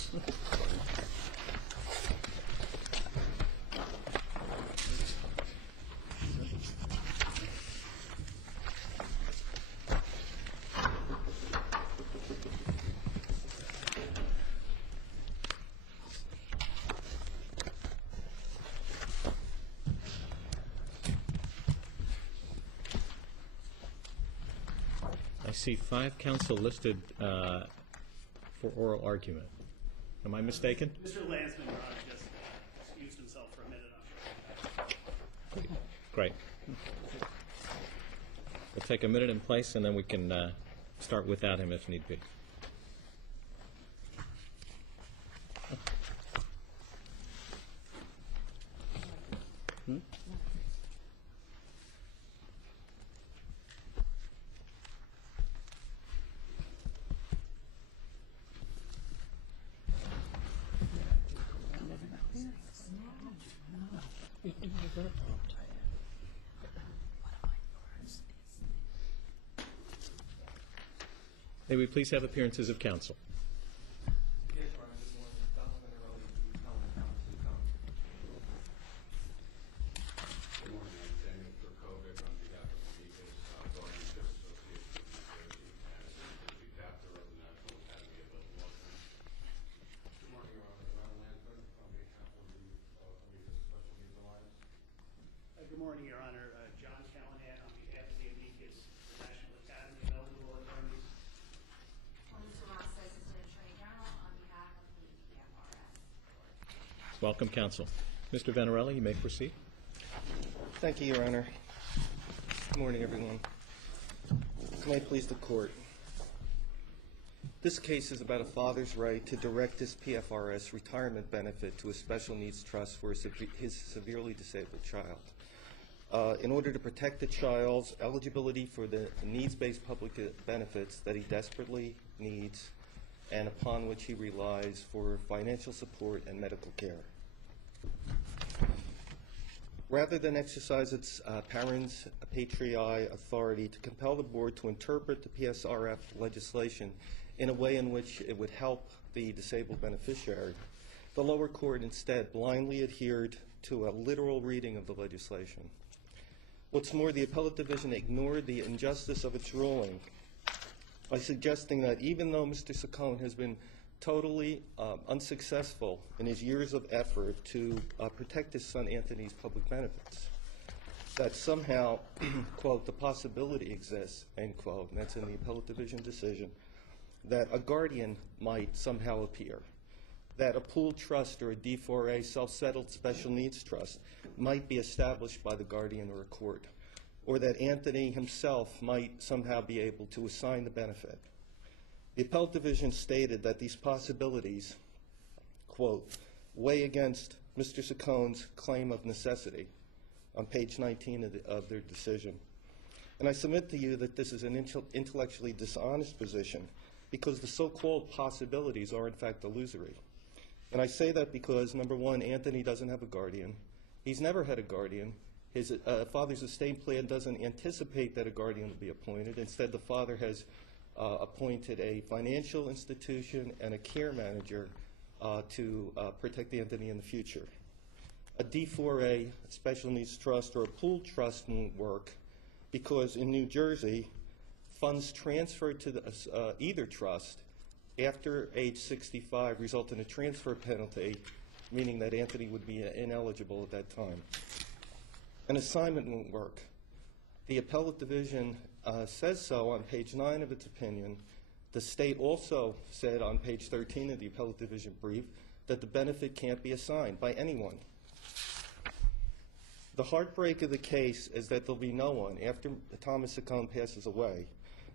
I see 5 counsel listed for oral argument. Am I mistaken? Mr. Lansman just excused himself for a minute. I'm sure. Great. We'll take a minute in place, and then we can start without him if need be. May we please have appearances of counsel? Yes, Your Honor. Good morning. Vanarelli, Counsel. Good morning. I'm Daniel Turkovic on behalf of Amicus, Guardianship Association of New Jersey, and the chapter of the National Academy of Legal Workers. Good morning, Your Honor. Ron Lansman on behalf of the Amicus Special Needs Alliance. Good morning, Your Honor. John Callahan on behalf of the Amicus, the National Academy of Legal Attorneys. Mr. Ross, Assistant Attorney General, on behalf of the PFRS. Welcome, counsel. Mr. Vanarelli, you may proceed. Thank you, Your Honor. Good morning, everyone. May it please the Court. This case is about a father's right to direct his PFRS retirement benefit to a special needs trust for his severely disabled child. In order to protect the child's eligibility for the needs-based public benefits that he desperately needs and upon which he relies for financial support and medical care. Rather than exercise its parents' patriae authority to compel the board to interpret the PSRF legislation in a way in which it would help the disabled beneficiary, the lower court instead blindly adhered to a literal reading of the legislation. What's more, the appellate division ignored the injustice of its ruling by suggesting that even though Mr. Saccone has been totally unsuccessful in his years of effort to protect his son Anthony's public benefits, that somehow, quote, the possibility exists, end quote, and that's in the appellate division decision, that a guardian might somehow appear, that a pooled trust or a D4A self-settled special needs trust might be established by the guardian or a court, or that Anthony himself might somehow be able to assign the benefit. The appellate division stated that these possibilities, quote, weigh against Mr. Saccone's claim of necessity on page 19 of their decision. And I submit to you that this is an intellectually dishonest position because the so-called possibilities are in fact illusory. And I say that because, number one, Anthony doesn't have a guardian. He's never had a guardian. His father's estate plan doesn't anticipate that a guardian will be appointed. Instead, the father has appointed a financial institution and a care manager to protect Anthony in the future. A D4A special needs trust or a pooled trust won't work because in New Jersey, funds transferred to either trust after age 65 result in a transfer penalty, meaning that Anthony would be ineligible at that time. An assignment won't work. The appellate division says so on page 9 of its opinion. The state also said on page 13 of the appellate division brief that the benefit can't be assigned by anyone. The heartbreak of the case is that there'll be no one, after Thomas Saccone passes away,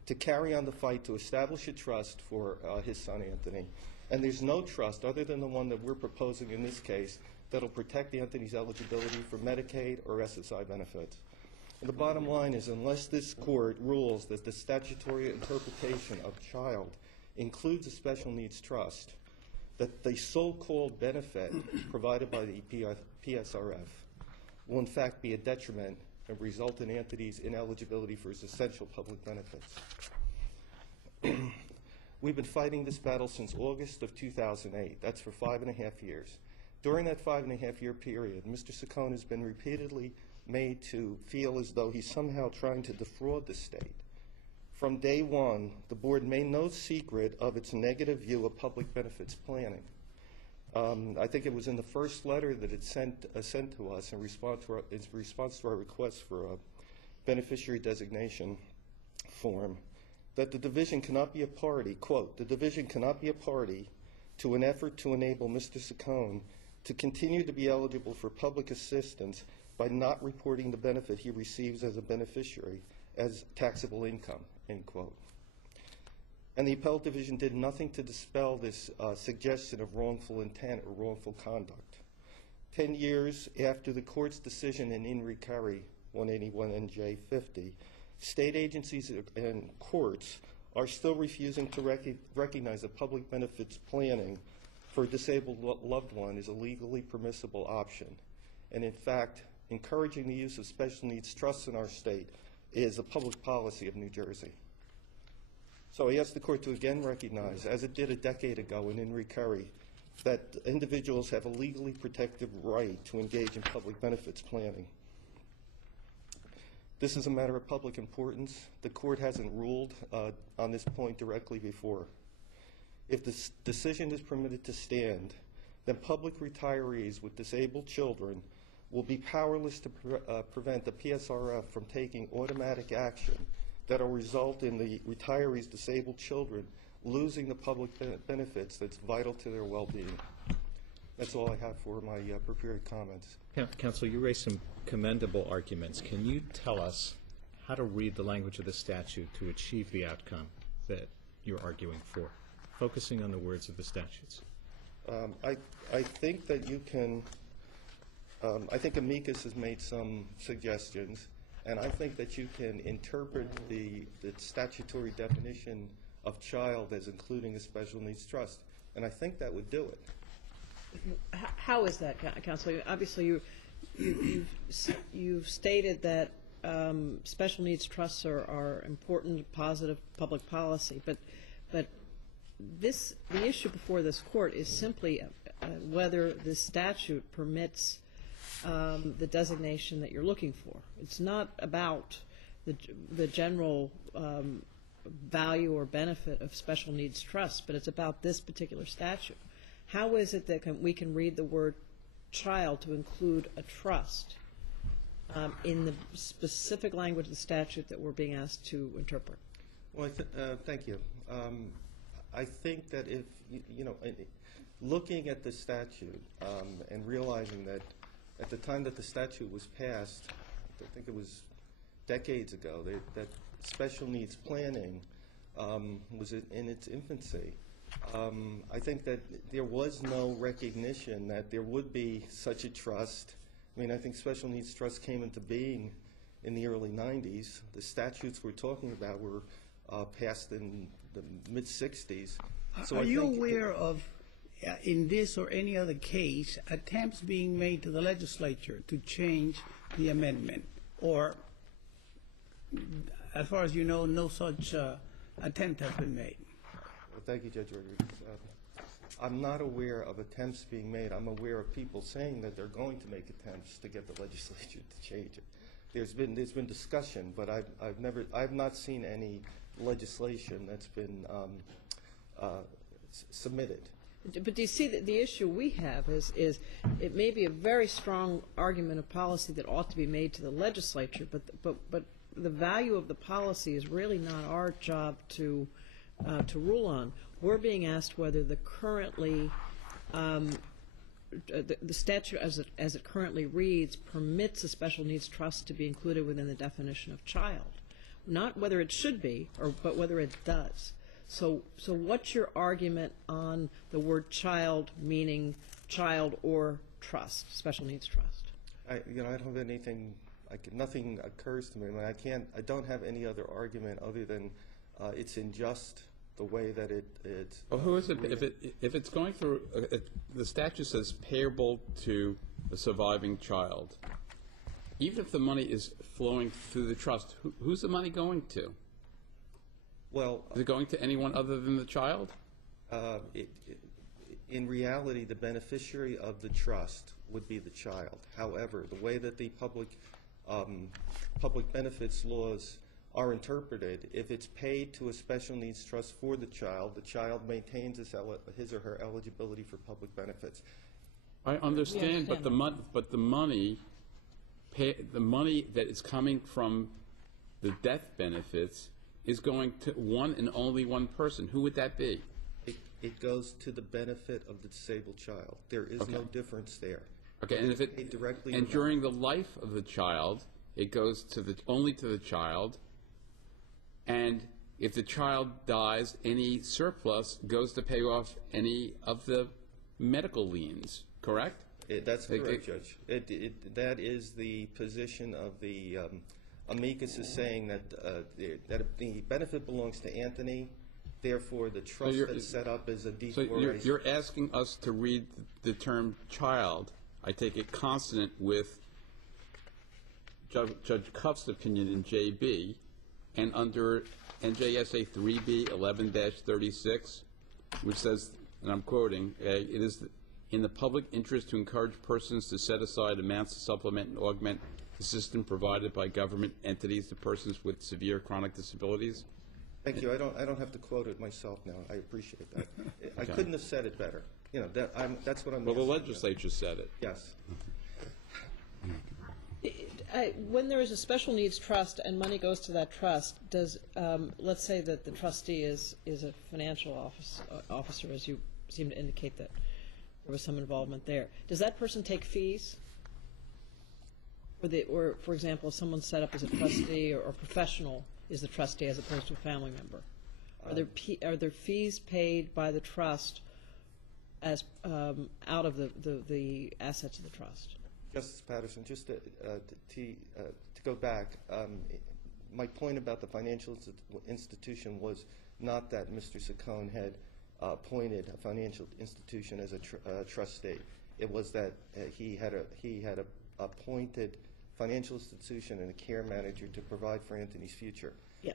to carry on the fight to establish a trust for his son Anthony. And there's no trust other than the one that we're proposing in this case that'll protect Anthony's eligibility for Medicaid or SSI benefits. And the bottom line is, unless this court rules that the statutory interpretation of child includes a special needs trust, that the so-called benefit provided by the PSRF will in fact be a detriment and result in Anthony's ineligibility for his essential public benefits. We've been fighting this battle since August of 2008. That's for 5.5 years. During that 5.5-year period, Mr. Saccone has been repeatedly made to feel as though he's somehow trying to defraud the state. From day one, the board made no secret of its negative view of public benefits planning. I think it was in the first letter that it sent to us in response to our request for a beneficiary designation form, that the division cannot be a party, quote, the division cannot be a party to an effort to enable Mr. Saccone to continue to be eligible for public assistance by not reporting the benefit he receives as a beneficiary as taxable income, end quote. And the appellate division did nothing to dispel this suggestion of wrongful intent or wrongful conduct. 10 years after the court's decision in In Re Carry 181 NJ 50, state agencies and courts are still refusing to recognize that public benefits planning for a disabled loved one is a legally permissible option. And in fact, encouraging the use of special needs trusts in our state is a public policy of New Jersey. So I ask the court to again recognize, as it did a decade ago in Re Carry, that individuals have a legally protected right to engage in public benefits planning. This is a matter of public importance. The court hasn't ruled on this point directly before. If this decision is permitted to stand, then public retirees with disabled children will be powerless to prevent the PSRF from taking automatic action that will result in the retirees' disabled children losing the public benefits that's vital to their well-being. That's all I have for my prepared comments. Counsel, you raised some commendable arguments. Can you tell us how to read the language of the statute to achieve the outcome that you're arguing for, focusing on the words of the statutes? I think that you can, I think Amicus has made some suggestions, and I think that you can interpret the statutory definition of child as including a special needs trust, and I think that would do it. How is that, Counsel? Obviously, you've stated that special needs trusts are important, positive public policy, but the issue before this court is simply whether the statute permits the designation that you're looking for. It's not about the general value or benefit of special needs trusts, but it's about this particular statute. How is it that we can read the word child to include a trust in the specific language of the statute that we're being asked to interpret? Well, thank you. I think that if, looking at the statute and realizing that at the time that the statute was passed, I think it was decades ago, that special needs planning was in its infancy. I think that there was no recognition that there would be such a trust. I mean, I think special needs trusts came into being in the early 90s. The statutes we're talking about were passed in the mid-60s. So are you aware of, in this or any other case, attempts being made to the legislature to change the amendment? Or, as far as you know, no such attempt has been made? Well, thank you, Judge Rodriguez. I'm not aware of attempts being made. I'm aware of people saying that they're going to make attempts to get the legislature to change it. There's been discussion, but I've not seen any legislation that's been submitted. But do you see that the issue we have is it may be a very strong argument of policy that ought to be made to the legislature, but the value of the policy is really not our job to rule on. We're being asked whether the currently the statute as it currently reads permits a special needs trust to be included within the definition of child, not whether it should be, but whether it does. So what's your argument on the word child meaning child or trust, special needs trust? I don't have anything. Nothing occurs to me. I mean, I don't have any other argument other than it's unjust the way that it's. Well, who is it? If it's going through, the statute says payable to the surviving child. Even if the money is flowing through the trust, who's the money going to? Well, Is it going to anyone other than the child? in reality, the beneficiary of the trust would be the child. However, the way that the public benefits laws are interpreted, if it's paid to a special needs trust for the child maintains his or her eligibility for public benefits. I understand, but the money that is coming from the death benefits is going to one and only one person. Who would that be? It goes to the benefit of the disabled child. There is no difference there. Okay, and if Paid directly and or during the life of the child, it goes to only to the child. And if the child dies, any surplus goes to pay off any of the medical liens. Correct? That's correct, Judge. That is the position of the Amicus is saying that the benefit belongs to Anthony. Therefore, the trust that's set up is a So defloration. you're asking us to read the term child, I take it consonant with Judge Cuff's opinion in JB, and under NJSA 3B 11-36, which says, and I'm quoting, it is in the public interest to encourage persons to set aside amounts to supplement and augment the system provided by government entities to persons with severe chronic disabilities. Thank you. I don't have to quote it myself now. I appreciate that. I couldn't have said it better. You know, that's what I'm. Well, the asking legislature said it. Yes. When there is a special needs trust and money goes to that trust, does, let's say that the trustee is a financial officer, as you seem to indicate that there was some involvement there. Does that person take fees? Or for example, if someone's set up as a trustee or professional is the trustee as opposed to a family member, are there fees paid by the trust as out of the assets of the trust? Justice Patterson, just to go back, my point about the financial institution was not that Mr. Saccone had appointed a financial institution as a trustee. It was that he had appointed financial institution and a care manager to provide for Anthony's future. Yeah,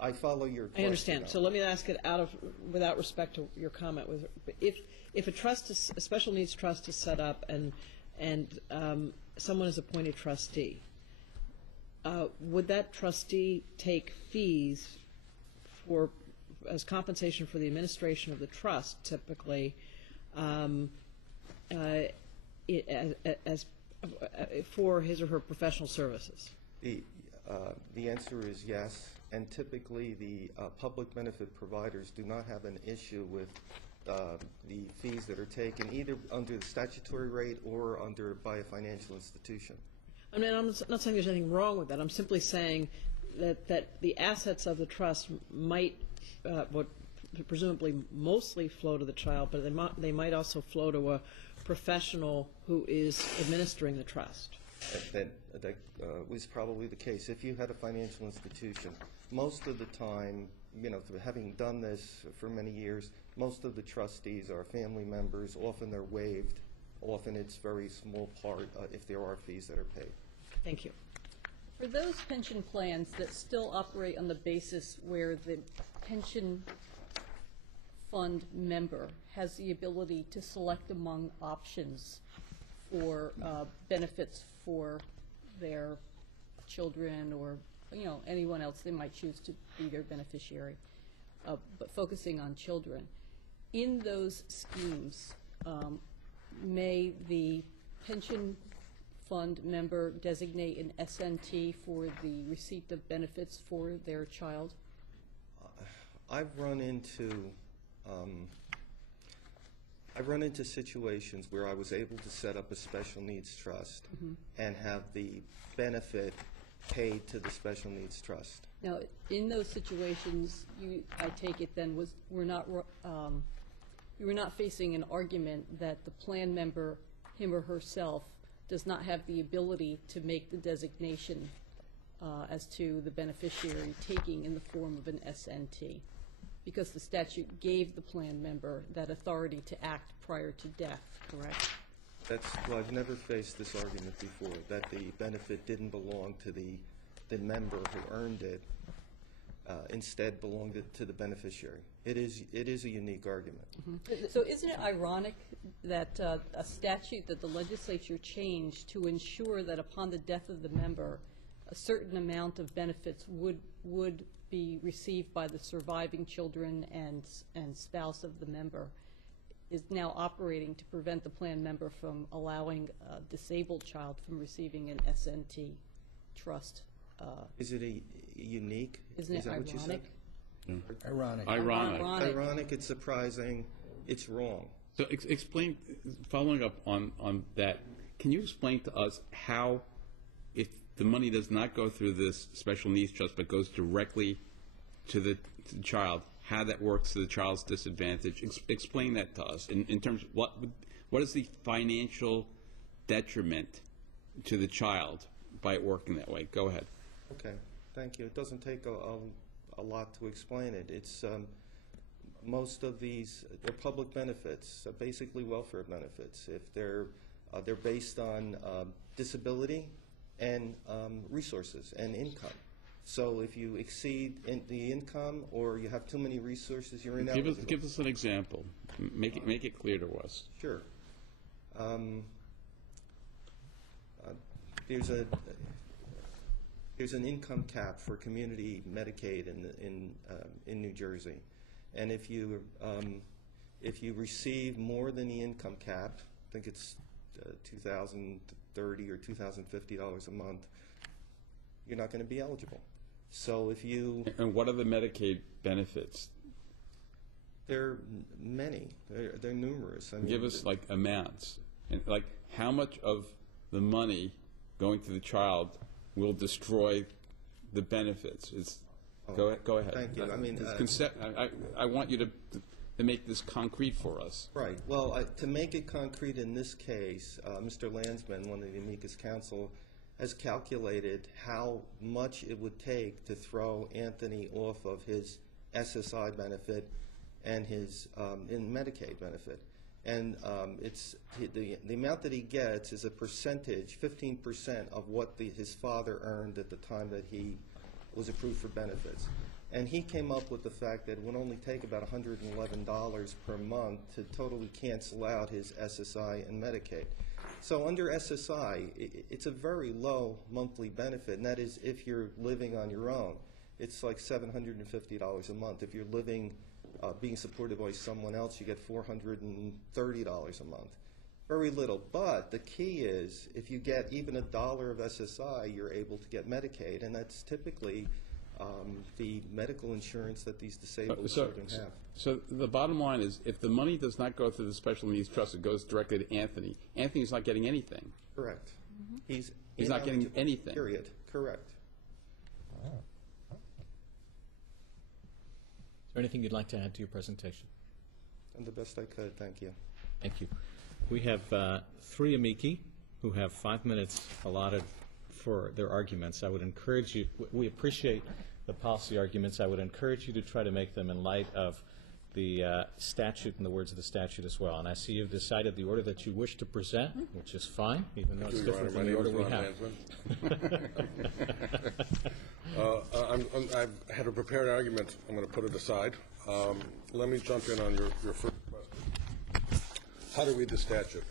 I follow your question. I understand. So let me ask it without respect to your comment. If a special needs trust is set up and someone is appointed trustee, would that trustee take fees as compensation for the administration of the trust, typically, for his or her professional services? The answer is yes, and typically the public benefit providers do not have an issue with the fees that are taken either under the statutory rate or by a financial institution. I mean, I'm not saying there's anything wrong with that. I'm simply saying that the assets of the trust might, presumably mostly flow to the child, but they might also flow to a professional who is administering the trust. That was probably the case. If you had a financial institution, most of the time, having done this for many years, most of the trustees are family members. Often they're waived. Often it's very small part if there are fees that are paid. Thank you. For those pension plans that still operate on the basis where the pension fund member has the ability to select among options for benefits for their children or anyone else they might choose to be their beneficiary, but focusing on children, in those schemes, may the pension fund member designate an SNT for the receipt of benefits for their child? I've run into situations where I was able to set up a special needs trust and have the benefit paid to the special needs trust. Now, in those situations, I take it then you were not facing an argument that the plan member, him or herself, does not have the ability to make the designation as to the beneficiary taking in the form of an SNT, because the statute gave the plan member that authority to act prior to death, correct? Well, I've never faced this argument before, that the benefit didn't belong to the member who earned it. instead belong to the beneficiary. It is a unique argument. So isn't it ironic that a statute that the legislature changed to ensure that upon the death of the member, a certain amount of benefits would be received by the surviving children and spouse of the member is now operating to prevent the plan member from allowing a disabled child from receiving an SNT trust? Is it unique? Isn't it Is that what you said? ironic? Ironic. Ironic, it's surprising, it's wrong. So explain, following up on that, can you explain to us how, if the money does not go through this special needs trust but goes directly to the child, how that works to the child's disadvantage? Explain that to us in terms of what is the financial detriment to the child by it working that way? Go ahead. Okay, thank you. It doesn't take a lot to explain it. It's most of these, they're public benefits, basically welfare benefits. If they're based on disability and resources and income. So if you exceed the income or you have too many resources, you're ineligible. Give us an example. Make it clear to us. Sure. There's an income cap for community Medicaid in New Jersey, and if you receive more than the income cap, I think it's $2,030 or $2,050 a month, you're not going to be eligible. So if you And what are the Medicaid benefits? there are many, they're numerous. I mean, Give us like amounts, and like how much of the money going to the child will destroy the benefits. Go ahead. Thank you. I mean, I want you to make this concrete for us. Right. Well, to make it concrete in this case, Mr. Landsman, one of the Amicus Counsel, has calculated how much it would take to throw Anthony off of his SSI benefit and his Medicaid benefit. And it's the amount that he gets is a percentage, 15% of what his father earned at the time that he was approved for benefits. And he came up with the fact that it would only take about $111 per month to totally cancel out his SSI and Medicaid. So under SSI, it's a very low monthly benefit, and that is if you're living on your own. It's like $750 a month. If you're living, being supported by someone else, you get $430 a month. Very little. But the key is, if you get even $1 of SSI, you're able to get Medicaid, and that's typically the medical insurance that these disabled children have. So the bottom line is, if the money does not go through the special needs trust, it goes directly to Anthony. Anthony's not getting anything. Correct. He's not getting ineligible, anything. Period. Correct. Is there anything you'd like to add to your presentation? And the best I could. Thank you. Thank you. We have three amici who have 5 minutes allotted for their arguments. I would encourage you, we appreciate the policy arguments. I would encourage you to try to make them in light of the statute and the words of the statute as well. And I see you've decided the order that you wish to present, which is fine, even though it's different from the order we have. I've had a prepared argument. I'm going to put it aside. Let me jump in on your first question. How to read the statute.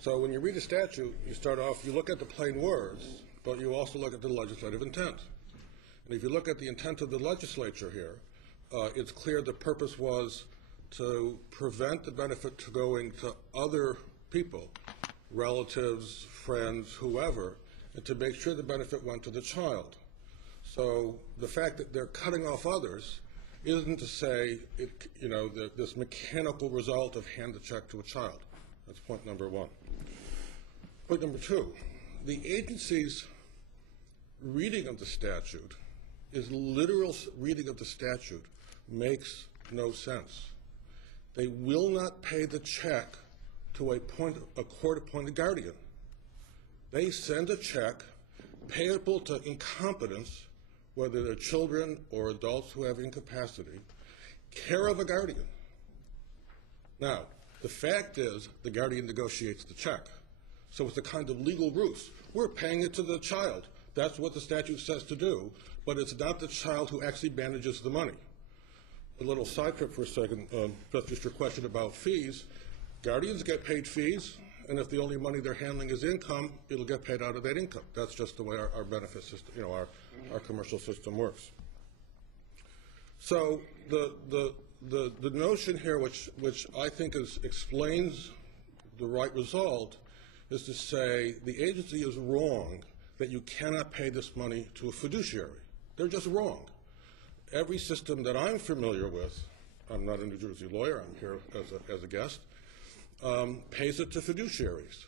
So when you read a statute, you start off, you look at the plain words, but you also look at the legislative intent. And if you look at the intent of the legislature here, it's clear the purpose was to prevent the benefit to going to other people, relatives, friends, whoever, and to make sure the benefit went to the child. So the fact that they're cutting off others isn't to say, this mechanical result of hand the check to a child. That's point number one. Point number two, the agency's reading of the statute, is literal reading of the statute, makes no sense. They will not pay the check to a court-appointed guardian. They send a check payable to incompetence, whether they're children or adults who have incapacity, care of a guardian. Now, the fact is the guardian negotiates the check. So it's a kind of legal ruse. We're paying it to the child, That's what the statute says to do, but it's not the child who actually manages the money. A little side trip for a second, just your question about fees. Guardians get paid fees, and if the only money they're handling is income, it'll get paid out of that income. That's just the way our benefit system, our commercial system works. So the notion here, which I think explains the right result, is to say the agency is wrong that you cannot pay this money to a fiduciary. They're just wrong. Every system that I'm familiar with, I'm not a New Jersey lawyer, I'm here as a guest, pays it to fiduciaries.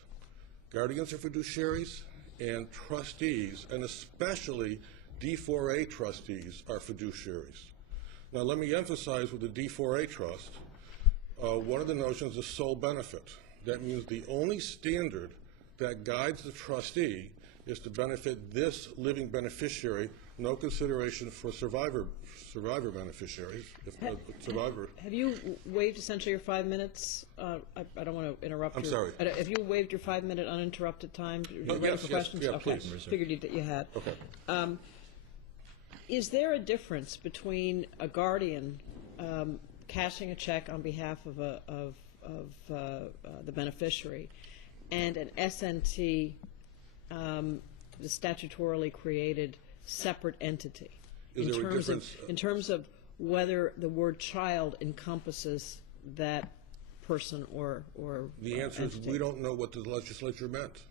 Guardians are fiduciaries, and trustees, and especially D4A trustees, are fiduciaries. Now, let me emphasize with the D4A trust, one of the notions is sole benefit. That means the only standard that guides the trustee is to benefit this living beneficiary, no consideration for survivor beneficiaries. Have you waived essentially your 5 minutes? I don't want to interrupt. I'm sorry. Have you waived your 5-minute uninterrupted time? Yes, for questions? yeah, okay. please. Figured that you had. Okay. Is there a difference between a guardian cashing a check on behalf of the beneficiary and an SNT, the statutorily created separate entity? Is there a difference? In terms of whether the word child encompasses that person or the answer is entity? we don't know what the legislature meant.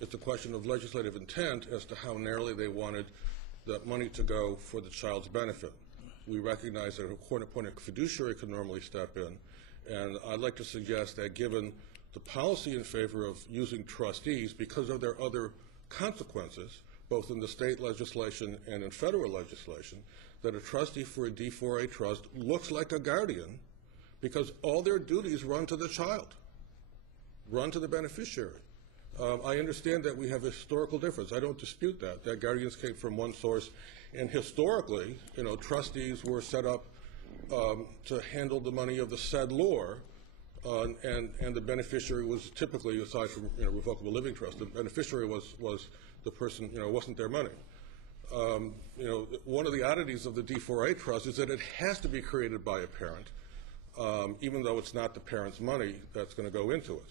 It's a question of legislative intent as to how narrowly they wanted that money to go for the child's benefit. We recognize that a court-appointed fiduciary can normally step in, and I'd like to suggest that given the policy in favor of using trustees, because of their other consequences, both in the state legislation and in federal legislation, that a trustee for a D4A trust looks like a guardian because all their duties run to the child, run to the beneficiary. I understand that we have a historical difference. I don't dispute that guardians came from one source, and historically, trustees were set up to handle the money of the settlor, and the beneficiary was typically, aside from revocable living trust, the beneficiary was the person, it wasn't their money. One of the oddities of the D4A trust is that it has to be created by a parent, even though it's not the parent's money that's going to go into it.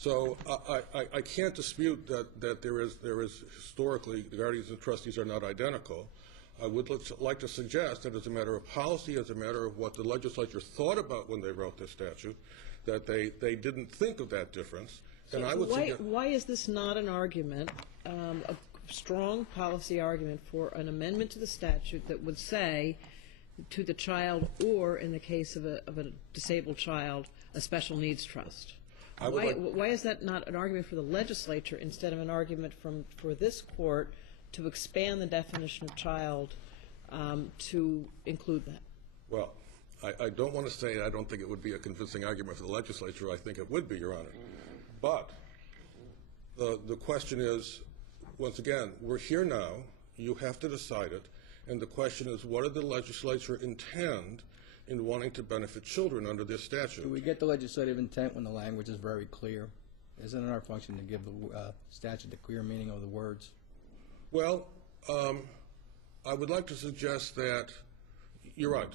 So I can't dispute that there is historically, the guardians and trustees are not identical. I would like to suggest that as a matter of policy, as a matter of what the legislature thought about when they wrote this statute, that they didn't think of that difference. And I would suggest, why is this not an argument, a strong policy argument for an amendment to the statute that would say to the child, or in the case of a disabled child, a special needs trust? Why is that not an argument for the legislature instead of an argument for this court to expand the definition of child to include that? Well, I don't want to say I don't think it would be a convincing argument for the legislature. I think it would be, Your Honor. But the question is, once again, we're here now. You have to decide it. And the question is, what did the legislature intend in wanting to benefit children under this statute? Do we get the legislative intent when the language is very clear? Isn't it our function to give the statute the clear meaning of the words? Well, I would like to suggest that you're right.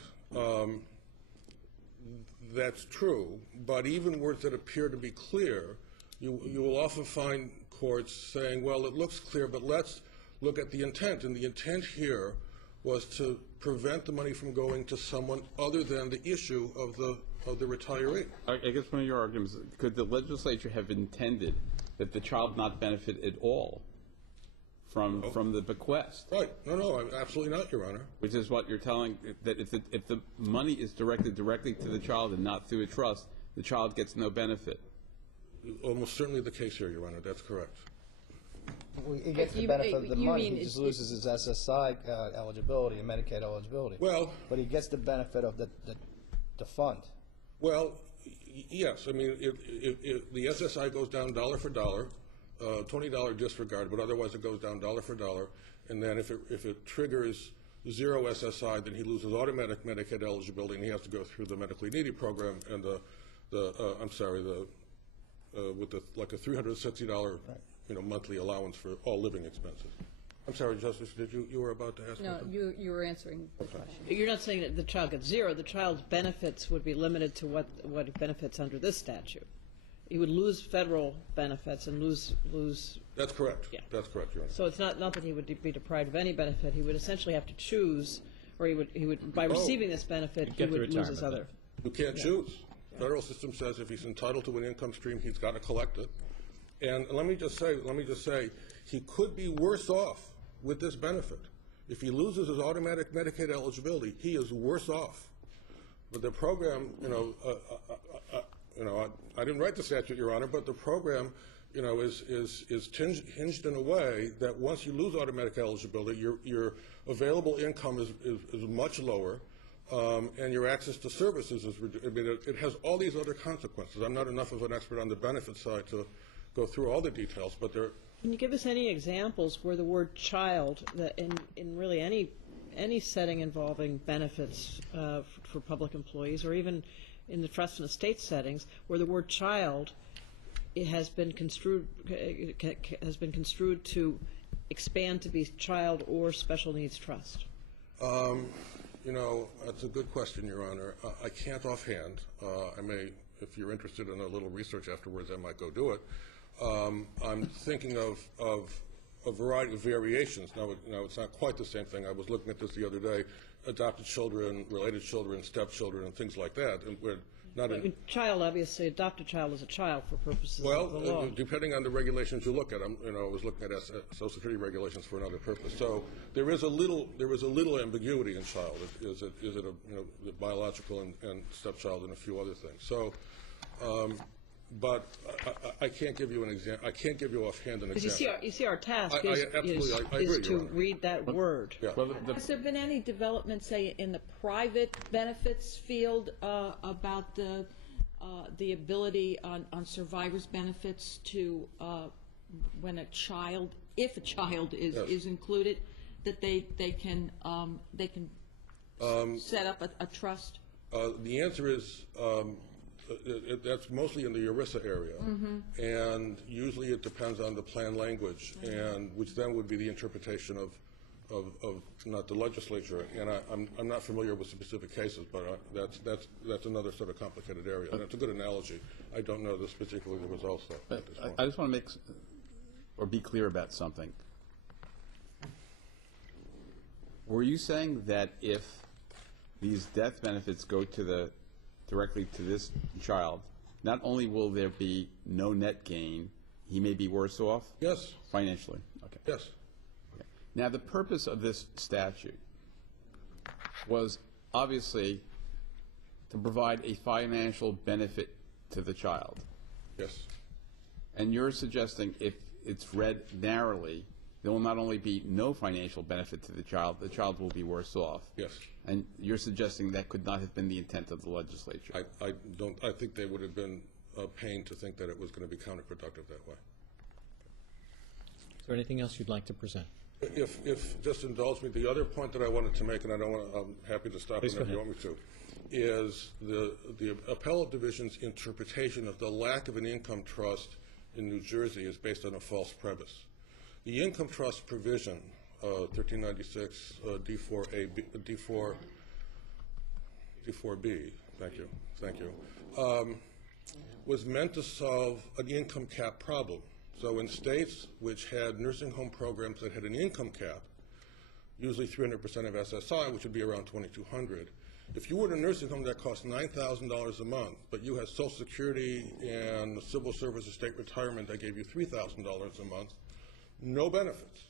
That's true. But even words that appear to be clear, you will often find courts saying, well, it looks clear, but let's look at the intent. And the intent here was to prevent the money from going to someone other than the issue of the retiree. I guess one of your arguments, could the legislature have intended that the child not benefit at all from the bequest? Right. No, absolutely not, Your Honor. Which is what you're telling, that if the money is directed directly to the child and not through a trust, the child gets no benefit. Almost certainly the case here, Your Honor. That's correct. Well, he gets the benefit of the money. He just loses his SSI eligibility and Medicaid eligibility. Well, but he gets the benefit of the fund. Well, yes. I mean, if the SSI goes down dollar for dollar, $20 disregard, but otherwise it goes down dollar for dollar. And then if it triggers zero SSI, then he loses automatic Medicaid eligibility, and he has to go through the medically needy program and with like a $360 monthly allowance for all living expenses. I'm sorry, Justice, you were about to ask No, something? you were answering the question. You're not saying that the child gets zero. The child's benefits would be limited to what benefits under this statute. He would lose federal benefits and lose. That's correct. Yeah. That's correct, Your Honor. So it's not that he would be deprived of any benefit. He would essentially have to choose, or he would by receiving this benefit, he get the would lose his retirement other. You can't choose. Federal system says if he's entitled to an income stream, he's got to collect it. And let me just say, he could be worse off with this benefit. If he loses his automatic Medicaid eligibility, he is worse off. But the program, I didn't write the statute, Your Honor, but the program, is hinged in a way that once you lose automatic eligibility, your available income is much lower, and your access to services is reduced. I mean, it has all these other consequences. I'm not enough of an expert on the benefit side to go through all the details, but there. Can you give us any examples where the word child, that in really any setting involving benefits for public employees, or even in the trust and estate settings, where the word child has been construed to expand to be child or special needs trust? That's a good question, Your Honor. I can't offhand. I may, if you're interested in a little research afterwards, I might go do it. I'm thinking of a variety of variations. Now, it's not quite the same thing. I was looking at this the other day: adopted children, related children, stepchildren, and things like that. And we're not child, obviously, adopted child is a child for purposes of the law. Well, depending on the regulations you look at, I was looking at Social Security regulations for another purpose. So there is a little ambiguity in child. Is it a biological and stepchild and a few other things? So. But I can't give you an example. I can't give you offhand an example. Because you see, our task I agree, is to Your Honor. read that word. Yeah. Well, Has there been any development, say, in the private benefits field about the ability on survivors' benefits to, when a child, if a child is included, that they can set up a trust? The answer is that's mostly in the ERISA area, and usually it depends on the plan language, and which then would be the interpretation of not the legislature. And I'm not familiar with specific cases, but that's another sort of complicated area. And it's a good analogy. I don't know this particular results though. I just want to be clear about something. Were you saying that if these death benefits go directly to this child, not only will there be no net gain, he may be worse off? Yes. Financially? Okay. Yes. Okay. Now, the purpose of this statute was obviously to provide a financial benefit to the child. Yes. And you're suggesting if it's read narrowly, there will not only be no financial benefit to the child will be worse off. Yes. And you're suggesting that could not have been the intent of the legislature. I think they would have been pained to think that it was going to be counterproductive that way. Is there anything else you'd like to present? If just indulge me, the other point that I wanted to make, and I'm happy to stop whenever you want me to, is the appellate division's interpretation of the lack of an income trust in New Jersey is based on a false premise. The income trust provision, 1396 D4B, thank you, was meant to solve an income cap problem. So in states which had nursing home programs that had an income cap, usually 300% of SSI, which would be around $2,200, if you were in a nursing home that cost $9,000 a month, but you had Social Security and civil service or state retirement that gave you $3,000 a month, no benefits.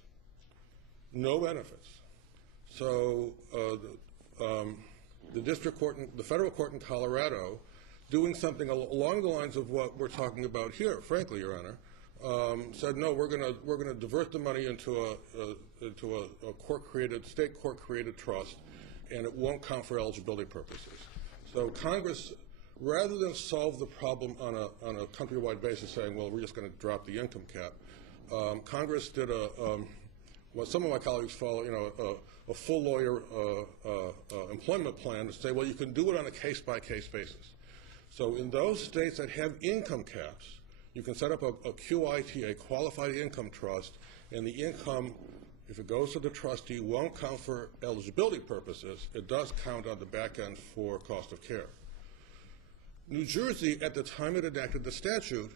No benefits. So the district court, the federal court in Colorado, doing something along the lines of what we're talking about here, frankly, Your Honor, said no, we're going to divert the money into a court-created, state court-created trust, and it won't count for eligibility purposes. So Congress, rather than solve the problem on a countrywide basis, saying, well, we're just going to drop the income cap, Congress did what some of my colleagues follow, a full lawyer employment plan to say, well, you can do it on a case-by-case basis. So in those states that have income caps, You can set up a QIT, a qualified income trust, and the income, if it goes to the trustee, won't count for eligibility purposes. It does count on the back end for cost of care. New Jersey, at the time it enacted the statute,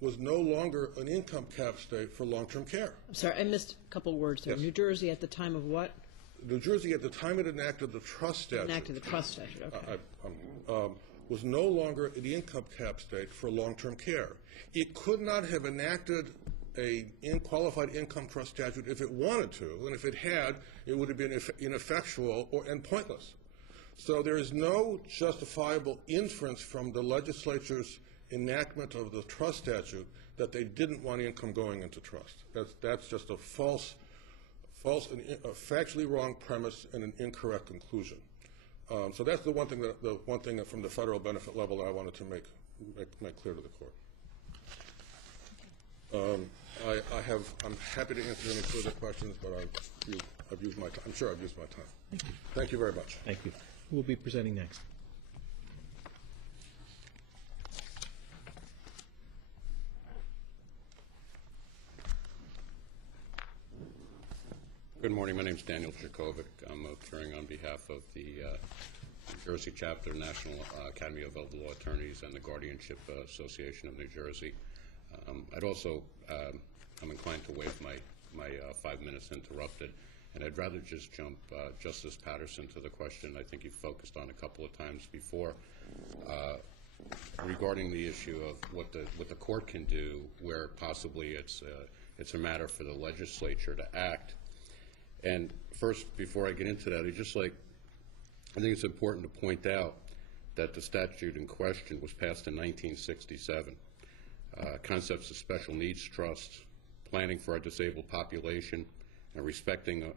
was no longer an income cap state for long-term care. I'm sorry, I missed a couple words there. Yes. New Jersey at the time of what? New Jersey, at the time it enacted the trust statute, Enacted the trust statute, okay. Was no longer an income cap state for long-term care. It could not have enacted a qualified income trust statute if it wanted to, and if it had, it would have been ineffectual and pointless. So there is no justifiable inference from the legislature's enactment of the trust statute that they didn't want income going into trust. That's just a false, a factually wrong premise and an incorrect conclusion. So that's the one thing that from the federal benefit level that I wanted to make clear to the court. I'm happy to answer any further questions, but I've used my time. I'm sure I've used my time. Thank you. Thank you very much. Thank you. Who will be presenting next? Good morning. My name is Daniel Jakovic. I'm appearing on behalf of the New Jersey Chapter National Academy of Elder Law Attorneys and the Guardianship Association of New Jersey. I'd also, I'm inclined to waive my 5 minutes interrupted, and I'd rather just jump Justice Patterson to the question I think you focused on a couple of times before regarding the issue of what the court can do where possibly it's a matter for the legislature to act. And first, before I get into that, I think it's important to point out that the statute in question was passed in 1967. Concepts of special needs trusts, planning for our disabled population, and respecting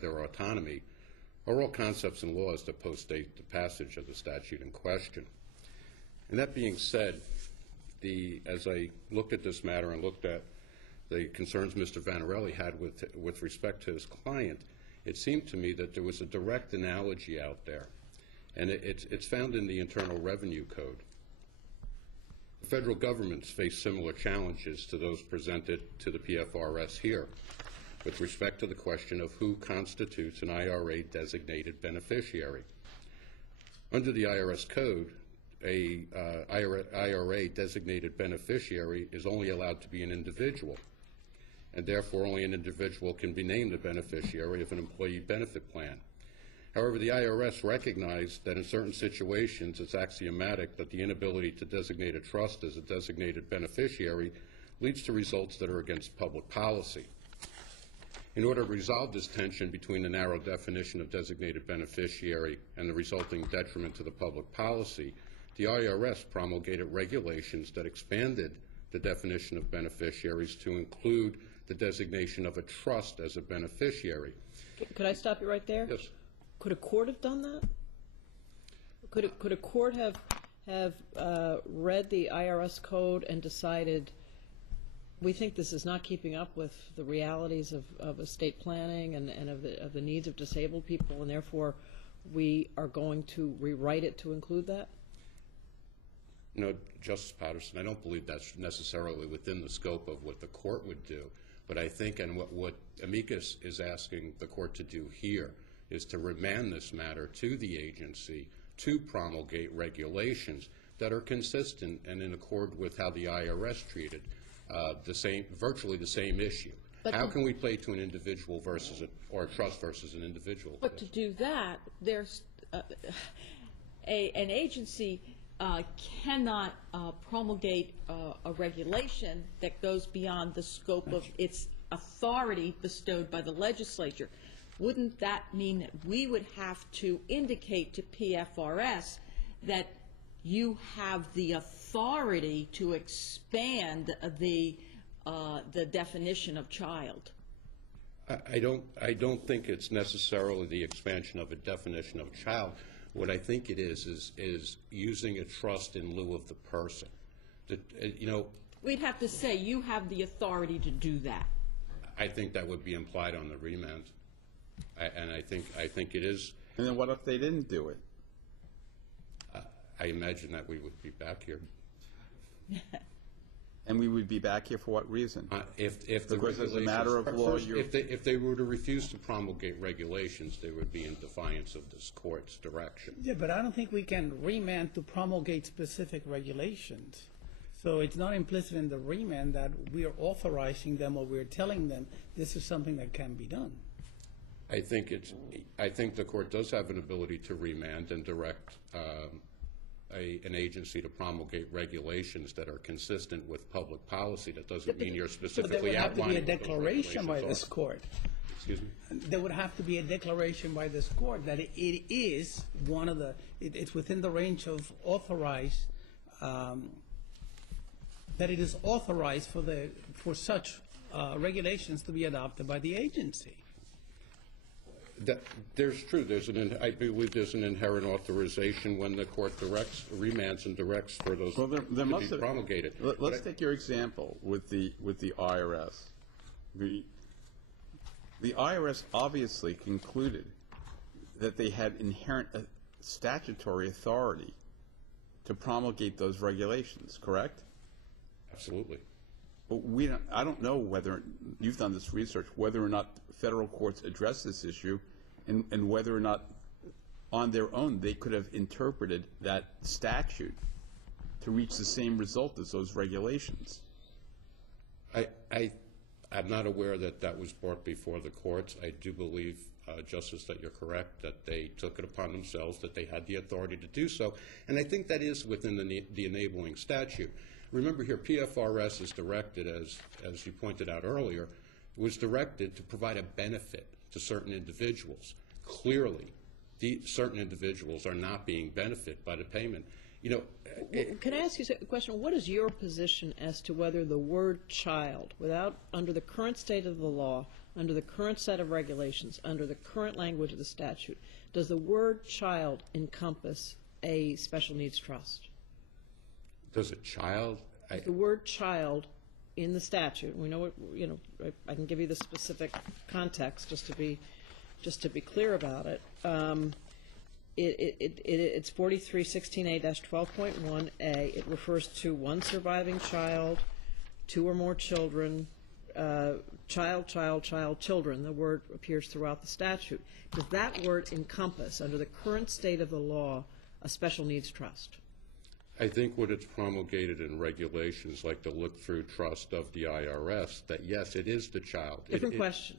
their autonomy are all concepts and laws that postdate the passage of the statute in question. And that being said, as I looked at this matter and looked at the concerns Mr. Vanarelli had with respect to his client, it seemed to me that there was a direct analogy out there, and it's found in the Internal Revenue Code. The federal governments face similar challenges to those presented to the PFRS here with respect to the question of who constitutes an IRA designated beneficiary. Under the IRS code, a IRA designated beneficiary is only allowed to be an individual, and therefore only an individual can be named a beneficiary of an employee benefit plan. However, the IRS recognized that in certain situations it's axiomatic that the inability to designate a trust as a designated beneficiary leads to results that are against public policy. In order to resolve this tension between the narrow definition of designated beneficiary and the resulting detriment to the public policy, the IRS promulgated regulations that expanded the definition of beneficiaries to include the designation of a trust as a beneficiary. Could I stop you right there? Yes. Could a court have done that? Could a court have read the IRS code and decided, we think this is not keeping up with the realities of estate planning and of the needs of disabled people, and therefore we are going to rewrite it to include that? No, Justice Patterson, I don't believe that's necessarily within the scope of what the court would do. But I think, and what Amicus is asking the court to do here, is to remand this matter to the agency to promulgate regulations that are consistent and in accord with how the IRS treated virtually the same issue. But how can we play to an individual versus or a trust versus an individual? But to do that, there's an agency cannot promulgate a regulation that goes beyond the scope of its authority bestowed by the legislature. Wouldn't that mean that we would have to indicate to PFRS that you have the authority to expand the definition of child? I don't think it's necessarily the expansion of a definition of child. What I think it is using a trust in lieu of the person. We'd have to say you have the authority to do that. I think that would be implied on the remand, and I think it is. And then what if they didn't do it? I imagine that we would be back here. And we would be back here for what reason? If the Because as a regulations, matter of law, first, you're... if they were to refuse to promulgate regulations, they would be in defiance of this court's direction. Yeah, but I don't think we can remand to promulgate specific regulations. So it's not implicit in the remand that we are authorizing them or we're telling them this is something that can be done. I think the court does have an ability to remand and direct an agency to promulgate regulations that are consistent with public policy. That doesn't mean you're specifically outlining But there would have to be a declaration by this court. Excuse me? There would have to be a declaration by this court that it is one of the, it's within the range of authorized, that it is authorized for such regulations to be adopted by the agency. There's true. I believe there's an inherent authorization when the court remands and directs for those to be promulgated. Let's take your example with the IRS. The IRS obviously concluded that they had inherent statutory authority to promulgate those regulations, correct? Absolutely. But I don't know whether, you've done this research, whether or not federal courts address this issue and whether or not on their own they could have interpreted that statute to reach the same result as those regulations. I'm not aware that that was brought before the courts. I do believe, Justice, that you're correct, that they took it upon themselves, that they had the authority to do so. And I think that is within the enabling statute. Remember here, PFRS is directed, as you pointed out earlier, was directed to provide a benefit to certain individuals. Clearly, certain individuals are not being benefited by the payment. You know, can I ask you a question? What is your position as to whether the word child, under the current state of the law, under the current set of regulations, under the current language of the statute, does the word child encompass a special needs trust? Does a child? The word child in the statute, we know, I can give you the specific context just to be clear about it. It's 4316A-12.1A. It refers to one surviving child, two or more children, children. The word appears throughout the statute. Does that word encompass, under the current state of the law, a special needs trust? I think what it's promulgated in regulations like the look-through trust of the IRS, that yes, it is the child. Different question.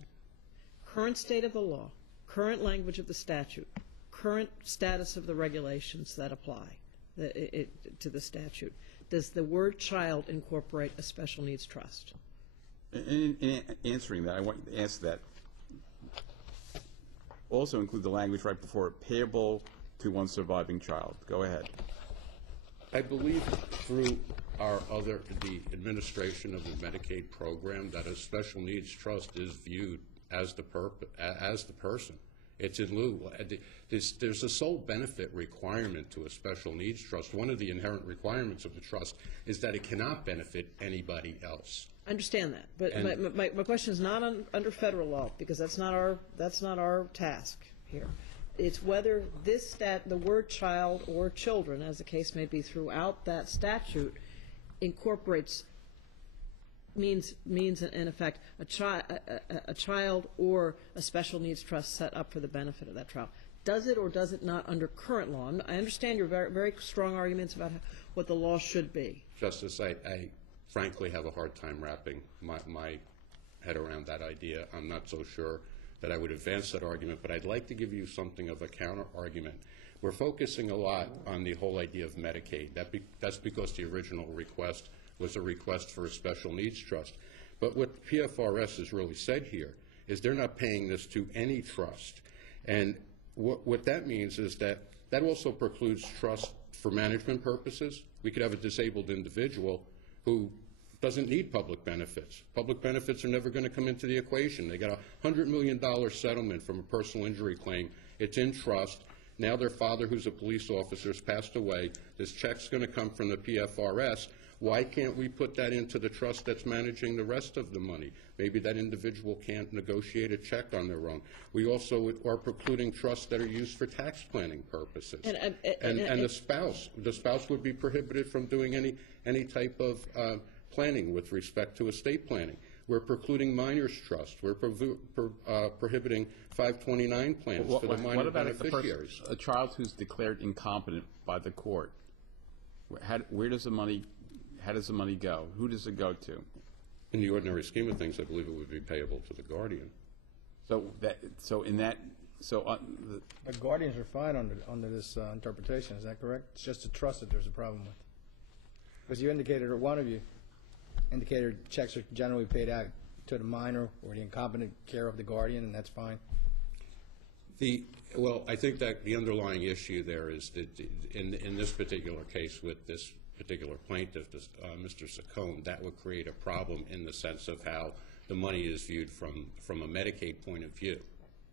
Current state of the law, current language of the statute, current status of the regulations that apply to the statute. Does the word child incorporate a special needs trust? In answering that, I want you to answer that. Also include the language right before it, payable to one surviving child. Go ahead. I believe through the administration of the Medicaid program that a special needs trust is viewed as the person. It's in lieu. There's a sole benefit requirement to a special needs trust. One of the inherent requirements of the trust is that it cannot benefit anybody else. I understand that, but my question is not under federal law, because that's not our task here. It's whether the word child or children, as the case may be, throughout that statute incorporates, means in effect a child or a special needs trust set up for the benefit of that child. Does it or does it not under current law? I understand your very, very strong arguments about what the law should be. Justice, I frankly have a hard time wrapping my head around that idea. I'm not so sure that I would advance that argument, but I'd like to give you something of a counter-argument. We're focusing a lot on the whole idea of Medicaid. That's because the original request was a request for a special needs trust. But what PFRS has really said here is they're not paying this to any trust. And what that means is that also precludes trust for management purposes. We could have a disabled individual who doesn't need public benefits. Public benefits are never going to come into the equation. They got a $100 million settlement from a personal injury claim. It's in trust. Now their father, who's a police officer, has passed away. This check's going to come from the PFRS. Why can't we put that into the trust that's managing the rest of the money? Maybe that individual can't negotiate a check on their own. We also are precluding trusts that are used for tax planning purposes. And the spouse would be prohibited from doing any type of planning with respect to estate planning. We're precluding minors' trust. We're prohibiting 529 plans for the minor what about beneficiaries. a child who's declared incompetent by the court? Where does the money? How does the money go? Who does it go to? In the ordinary scheme of things, I believe it would be payable to the guardian. The guardians are fine under this interpretation, is that correct? It's just the trust that there's a problem with. Because you indicated, or one of you indicated, checks are generally paid out to the minor or the incompetent care of the guardian, and that's fine? Well, I think that the underlying issue there is that in this particular case with this particular plaintiff, Mr. Saccone, that would create a problem in the sense of how the money is viewed from a Medicaid point of view.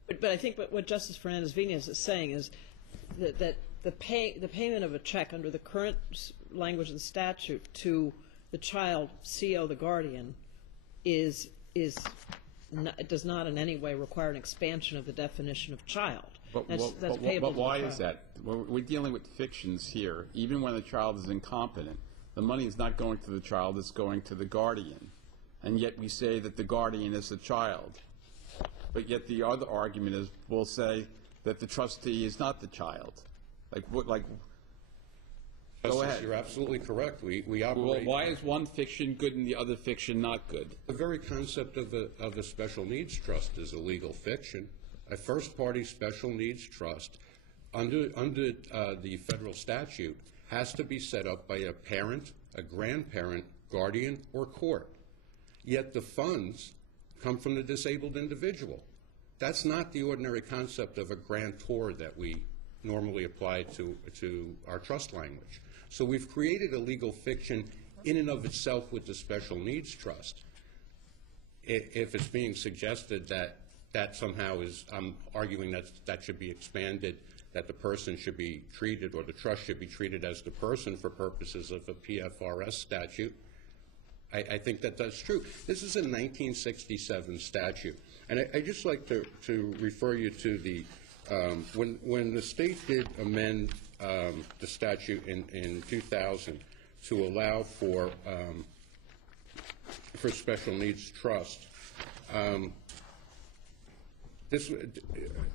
But I think what Justice Fernandez-Viñas is saying is that the payment of a check under the current language of the statute to the child, CO, the guardian, it does not in any way require an expansion of the definition of child. That's payable but why is that? We're dealing with fictions here. Even when the child is incompetent, the money is not going to the child, it's going to the guardian. And yet we say that the guardian is the child. But yet the other argument is, we'll say that the trustee is not the child. Go ahead. You're absolutely correct. We operate. Well, why is one fiction good and the other fiction not good? The very concept of a special needs trust is a legal fiction. A first-party special needs trust under the federal statute has to be set up by a parent, a grandparent, guardian, or court. Yet the funds come from the disabled individual. That's not the ordinary concept of a grantor that we normally apply to our trust language. So we've created a legal fiction in and of itself with the special needs trust. If it's being suggested that somehow is, I'm arguing that should be expanded, that the person should be treated, or the trust should be treated as the person for purposes of a PFRS statute, I think that that's true. This is a 1967 statute. And I'd just like to refer you to the, when the state did amend the statute in 2000 to allow for special needs trust,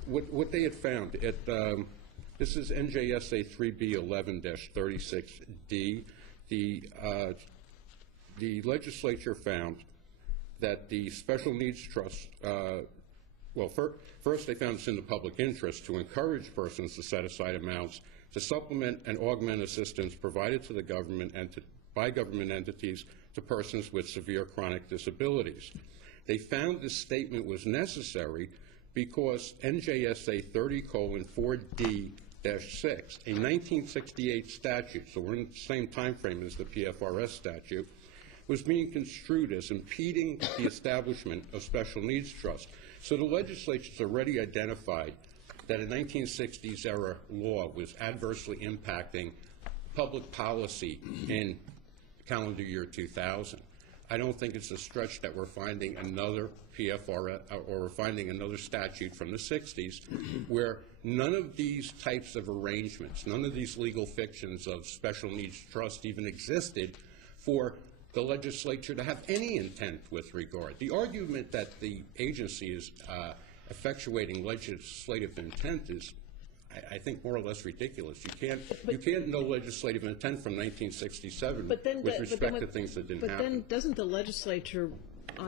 what they had found, this is NJSA 3B11-36D. The legislature found that the special needs trust, first they found it's in the public interest to encourage persons to set aside amounts to supplement and augment assistance provided to the government and by government entities to persons with severe chronic disabilities. They found this statement was necessary because NJSA 30:4D-6, a 1968 statute, so we're in the same time frame as the PFRS statute, was being construed as impeding the establishment of special needs trust. So the legislature's already identified that a 1960s era law was adversely impacting public policy in calendar year 2000. I don't think it's a stretch that we're finding another PFRS or we're finding another statute from the 60s where none of these types of arrangements, none of these legal fictions of special needs trust even existed for the legislature to have any intent with regard. The argument that the agency is effectuating legislative intent is, I think, more or less ridiculous. You can't know legislative intent from 1967 with respect to things that didn't happen. But then doesn't the legislature,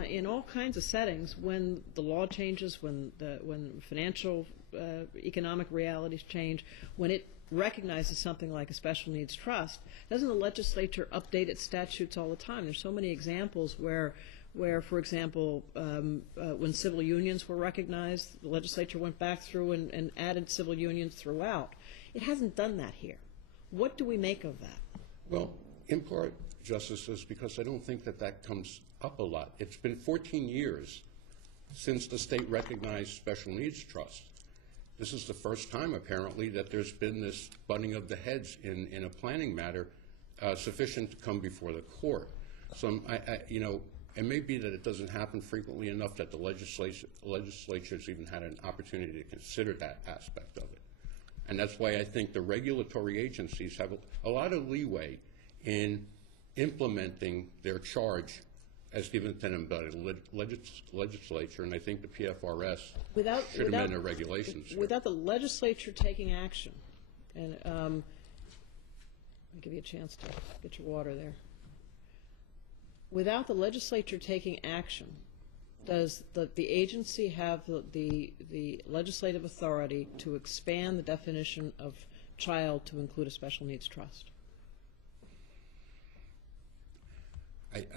in all kinds of settings, when the law changes, when financial, economic realities change, when it recognizes something like a special needs trust, doesn't the legislature update its statutes all the time? There's so many examples where, for example, when civil unions were recognized, the legislature went back through and added civil unions throughout. It hasn't done that here. What do we make of that? Well, in part, Justices, because I don't think that comes up a lot. It's been 14 years since the state recognized special needs trust. This is the first time, apparently, that there's been this butting of the heads in a planning matter sufficient to come before the court. So, it may be that it doesn't happen frequently enough that the legislature's even had an opportunity to consider that aspect of it. And that's why I think the regulatory agencies have a lot of leeway in implementing their charge as given to them by the legislature, and I think the PFRS should amend their regulations. Without the legislature taking action, and I'll give you a chance to get your water there. Without the legislature taking action, does the agency have the legislative authority to expand the definition of child to include a special needs trust?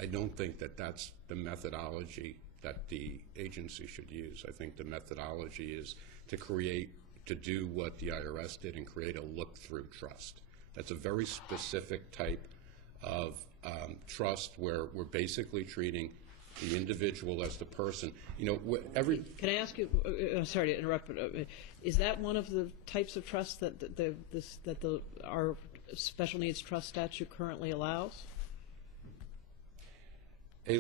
I don't think that that's the methodology that the agency should use. I think the methodology is to do what the IRS did and create a look-through trust. That's a very specific type of trust where we're basically treating the individual as the person. You know, Can I ask you? Sorry to interrupt, but is that one of the types of trusts that our special needs trust statute currently allows? A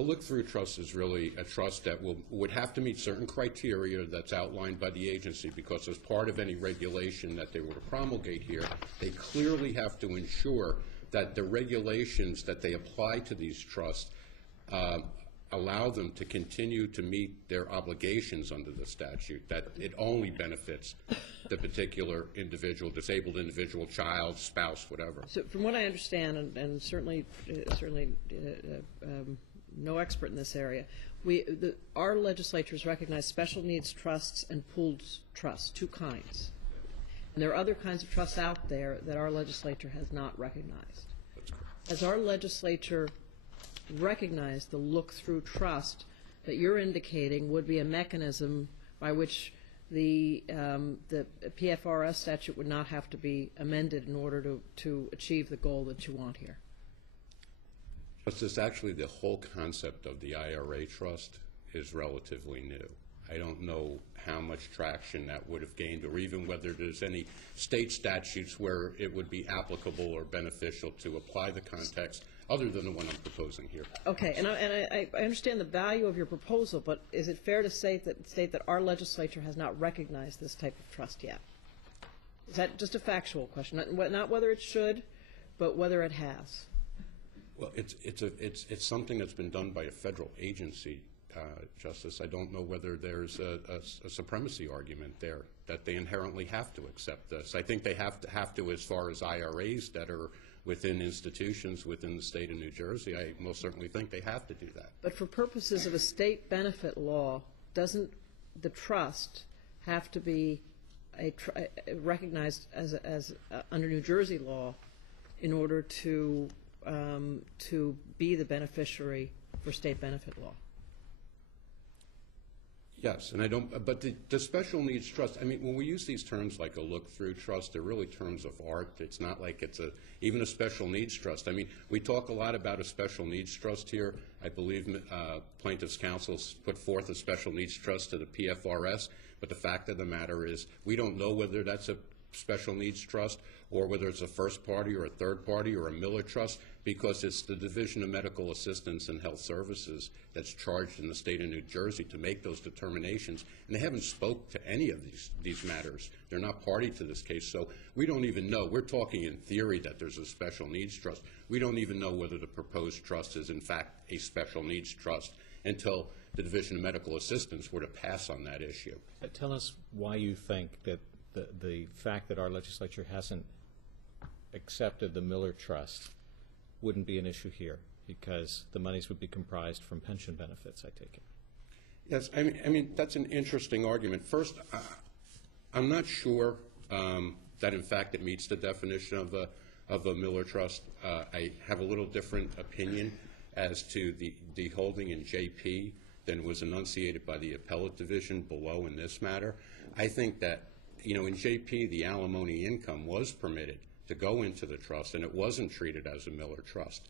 look-through trust is really a trust that would have to meet certain criteria that's outlined by the agency, because as part of any regulation that they were to promulgate here, they clearly have to ensure that the regulations that they apply to these trusts allow them to continue to meet their obligations under the statute, that it only benefits the particular individual, disabled individual, child, spouse, whatever. So from what I understand, and certainly no expert in this area, our legislatures recognize special needs trusts and pooled trusts, two kinds. And there are other kinds of trusts out there that our legislature has not recognized. That's correct. Has our legislature recognized the look-through trust that you're indicating would be a mechanism by which the PFRS statute would not have to be amended in order to achieve the goal that you want here? Justice, actually the whole concept of the IRA trust is relatively new. I don't know how much traction that would have gained, or even whether there's any state statutes where it would be applicable or beneficial to apply the context other than the one I'm proposing here. Okay, and I understand the value of your proposal, but is it fair to state that our legislature has not recognized this type of trust yet? Is that just a factual question, not whether it should, but whether it has? Well, it's something that's been done by a federal agency, Justice. I don't know whether there's a supremacy argument there that they inherently have to accept this. I think they have to as far as IRAs that are within institutions within the state of New Jersey. I most certainly think they have to do that. But for purposes of a state benefit law, doesn't the trust have to be recognized as under New Jersey law in order to be the beneficiary for state benefit law? Yes, and I don't. But the special needs trust. I mean, when we use these terms like a look-through trust, they're really terms of art. It's not like it's even a special needs trust. I mean, we talk a lot about a special needs trust here. I believe plaintiffs' counsel put forth a special needs trust to the PFRS. But the fact of the matter is, we don't know whether that's a special needs trust or whether it's a first party or a third party or a Miller trust, because it's the Division of Medical Assistance and Health Services that's charged in the state of New Jersey to make those determinations. And they haven't spoke to any of these matters. They're not party to this case, so we don't even know. We're talking in theory that there's a special needs trust. We don't even know whether the proposed trust is in fact a special needs trust until the Division of Medical Assistance were to pass on that issue. Tell us why you think that the fact that our legislature hasn't accepted the Miller Trust wouldn't be an issue here, because the monies would be comprised from pension benefits, I take it. Yes, I mean that's an interesting argument. First, I'm not sure that in fact it meets the definition of a Miller Trust. I have a little different opinion as to the holding in JP than was enunciated by the appellate division below in this matter. I think that, you know, in JP the alimony income was permitted to go into the trust, and it wasn't treated as a Miller Trust.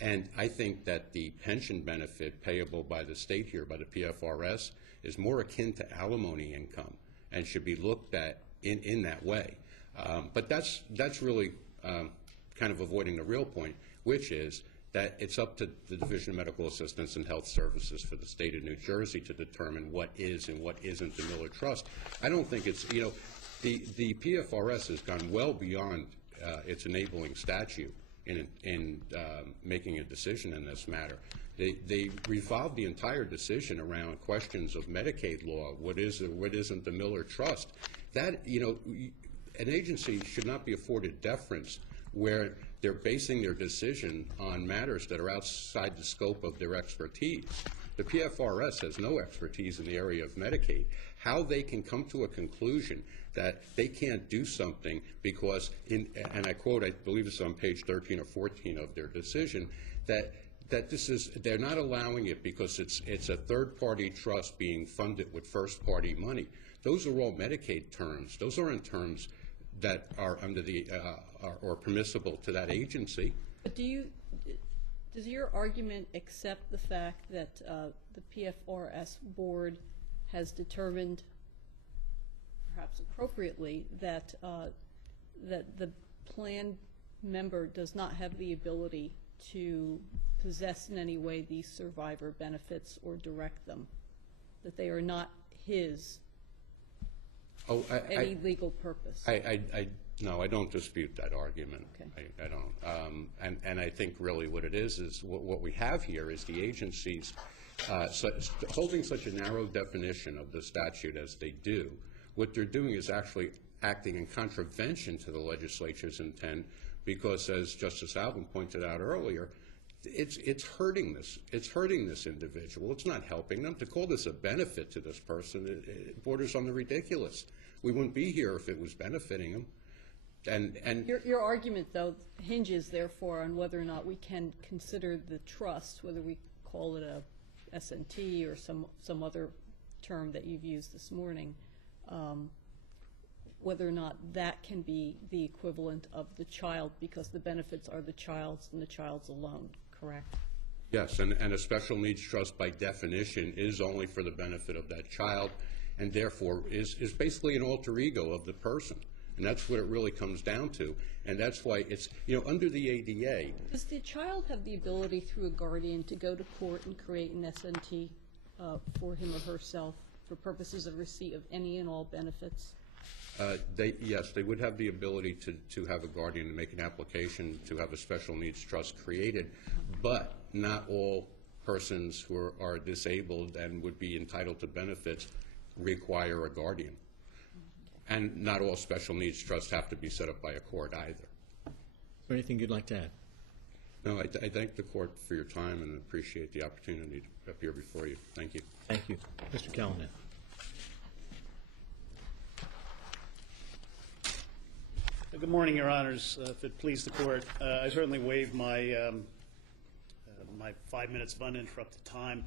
And I think that the pension benefit payable by the state here, by the PFRS, is more akin to alimony income and should be looked at in that way. But that's really kind of avoiding the real point, which is that it's up to the Division of Medical Assistance and Health Services for the state of New Jersey to determine what is and what isn't the Miller Trust. I don't think it's, you know, the PFRS has gone well beyond its enabling statute in making a decision in this matter. They revolved the entire decision around questions of Medicaid law. What is or what isn't the Miller Trust? That, an agency should not be afforded deference where they're basing their decision on matters that are outside the scope of their expertise. The PFRS has no expertise in the area of Medicaid. How they can come to a conclusion that they can't do something because, and I quote, I believe it's on page 13 or 14 of their decision, that they're not allowing it because it's a third-party trust being funded with first-party money. Those are all Medicaid terms. Those aren't terms that are under the or permissible to that agency. But does your argument accept the fact that the PFRS board has determined, perhaps appropriately, that the plan member does not have the ability to possess in any way these survivor benefits or direct them, that they are not his for any legal purpose? No, I don't dispute that argument. Okay. I don't. And I think really what it is what we have here is the agencies holding such a narrow definition of the statute as they do. What they're doing is actually acting in contravention to the legislature's intent because, as Justice Alvin pointed out earlier, it's hurting this. It's hurting this individual. It's not helping them. To call this a benefit to this person, it borders on the ridiculous. We wouldn't be here if it was benefiting them. And your argument, though, hinges, therefore, on whether or not we can consider the trust, whether we call it a S&T or some other term that you've used this morning, whether or not that can be the equivalent of the child because the benefits are the child's and the child's alone, correct? yes, and a special needs trust by definition is only for the benefit of that child and therefore is basically an alter ego of the person. And that's what it really comes down to. And that's why it's, under the ADA. Does the child have the ability through a guardian to go to court and create an S&T for him or herself for purposes of receipt of any and all benefits? Yes, they would have the ability to have a guardian to make an application to have a special needs trust created, but not all persons who are disabled and would be entitled to benefits require a guardian. And not all special needs trusts have to be set up by a court either. Is there anything you'd like to add? No, I thank the court for your time and appreciate the opportunity to appear before you. Thank you. Thank you. Mr. Callahan. Good morning, Your Honors. If it please the court, I certainly waive my my 5 minutes of uninterrupted time.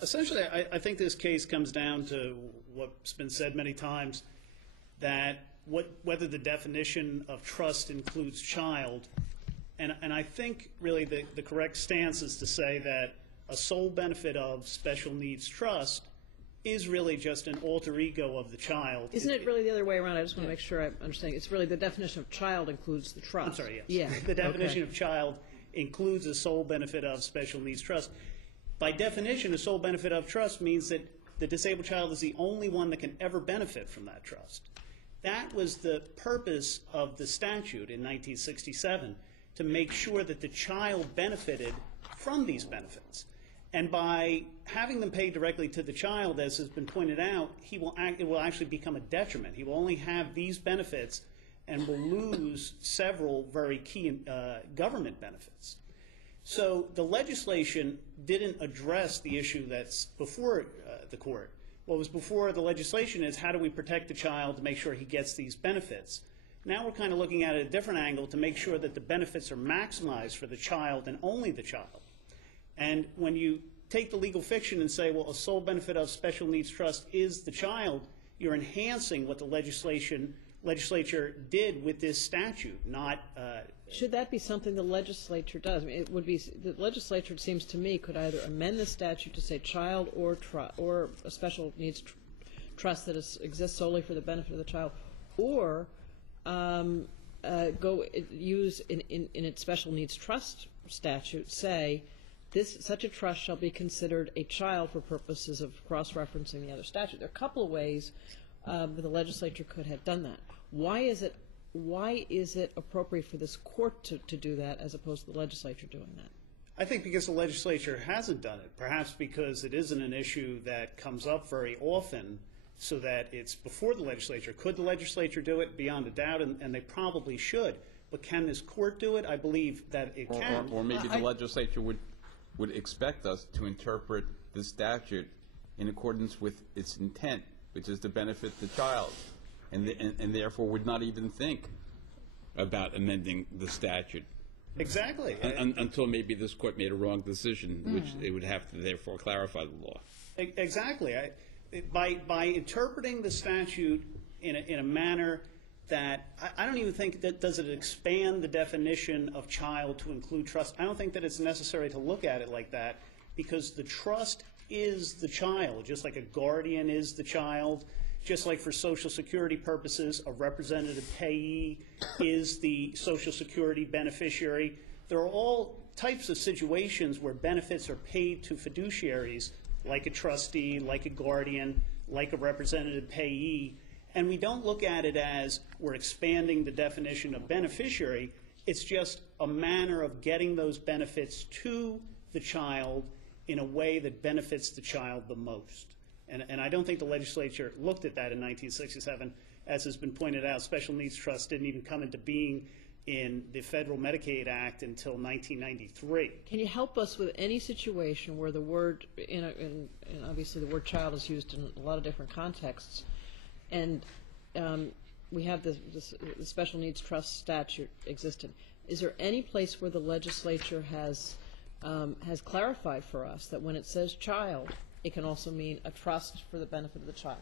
Essentially, I think this case comes down to what's been said many times, that whether the definition of trust includes child, and I think really the correct stance is to say that a sole benefit of special needs trust is really just an alter ego of the child. Isn't it really the other way around? I just want to make sure I'm understanding. It's really the definition of child includes the trust. I'm sorry, yes. Yeah. The definition of child includes a sole benefit of special needs trust. By definition, a sole benefit of trust means that the disabled child is the only one that can ever benefit from that trust. That was the purpose of the statute in 1967, to make sure that the child benefited from these benefits. And by having them paid directly to the child, as has been pointed out, it will actually become a detriment. He will only have these benefits and will lose several very key government benefits. So the legislation didn't address the issue that's before the court. What was before the legislation is, how do we protect the child to make sure he gets these benefits? Now we're kind of looking at it at a different angle to make sure that the benefits are maximized for the child and only the child. And when you take the legal fiction and say, well, a sole benefit of special needs trust is the child, you're enhancing what the legislature did with this statute, not... Should that be something the legislature does? I mean, it would be, the legislature, it seems to me, could either amend the statute to say child or a special needs trust that exists solely for the benefit of the child, or use in its special needs trust statute, say, such a trust shall be considered a child for purposes of cross-referencing the other statute. There are a couple of ways that the legislature could have done that. Why is it why is it appropriate for this court to do that as opposed to the legislature doing that? I think because the legislature hasn't done it, perhaps because it isn't an issue that comes up very often, so that it's before the legislature. Could the legislature do it? Beyond a doubt, and they probably should. But can this court do it? I believe that it can. Or maybe the legislature would expect us to interpret the statute in accordance with its intent, which is to benefit the child, and therefore would not even think about amending the statute. Exactly. Until maybe this court made a wrong decision, which it would have to therefore clarify the law. Exactly. By interpreting the statute in a manner that I don't even think that does it expand the definition of child to include trust. I don't think that it's necessary to look at it like that, because the trust is the child, just like a guardian is the child, just like for Social Security purposes, a representative payee is the Social Security beneficiary. There are all types of situations where benefits are paid to fiduciaries, like a trustee, like a guardian, like a representative payee, and we don't look at it as we're expanding the definition of beneficiary. It's just a manner of getting those benefits to the child in a way that benefits the child the most. And I don't think the legislature looked at that in 1967. As has been pointed out, special needs trusts didn't even come into being in the Federal Medicaid Act until 1993. Can you help us with any situation where the word, and obviously the word child is used in a lot of different contexts, and we have the special needs trust statute existed. Is there any place where the legislature has clarified for us that when it says child, it can also mean a trust for the benefit of the child?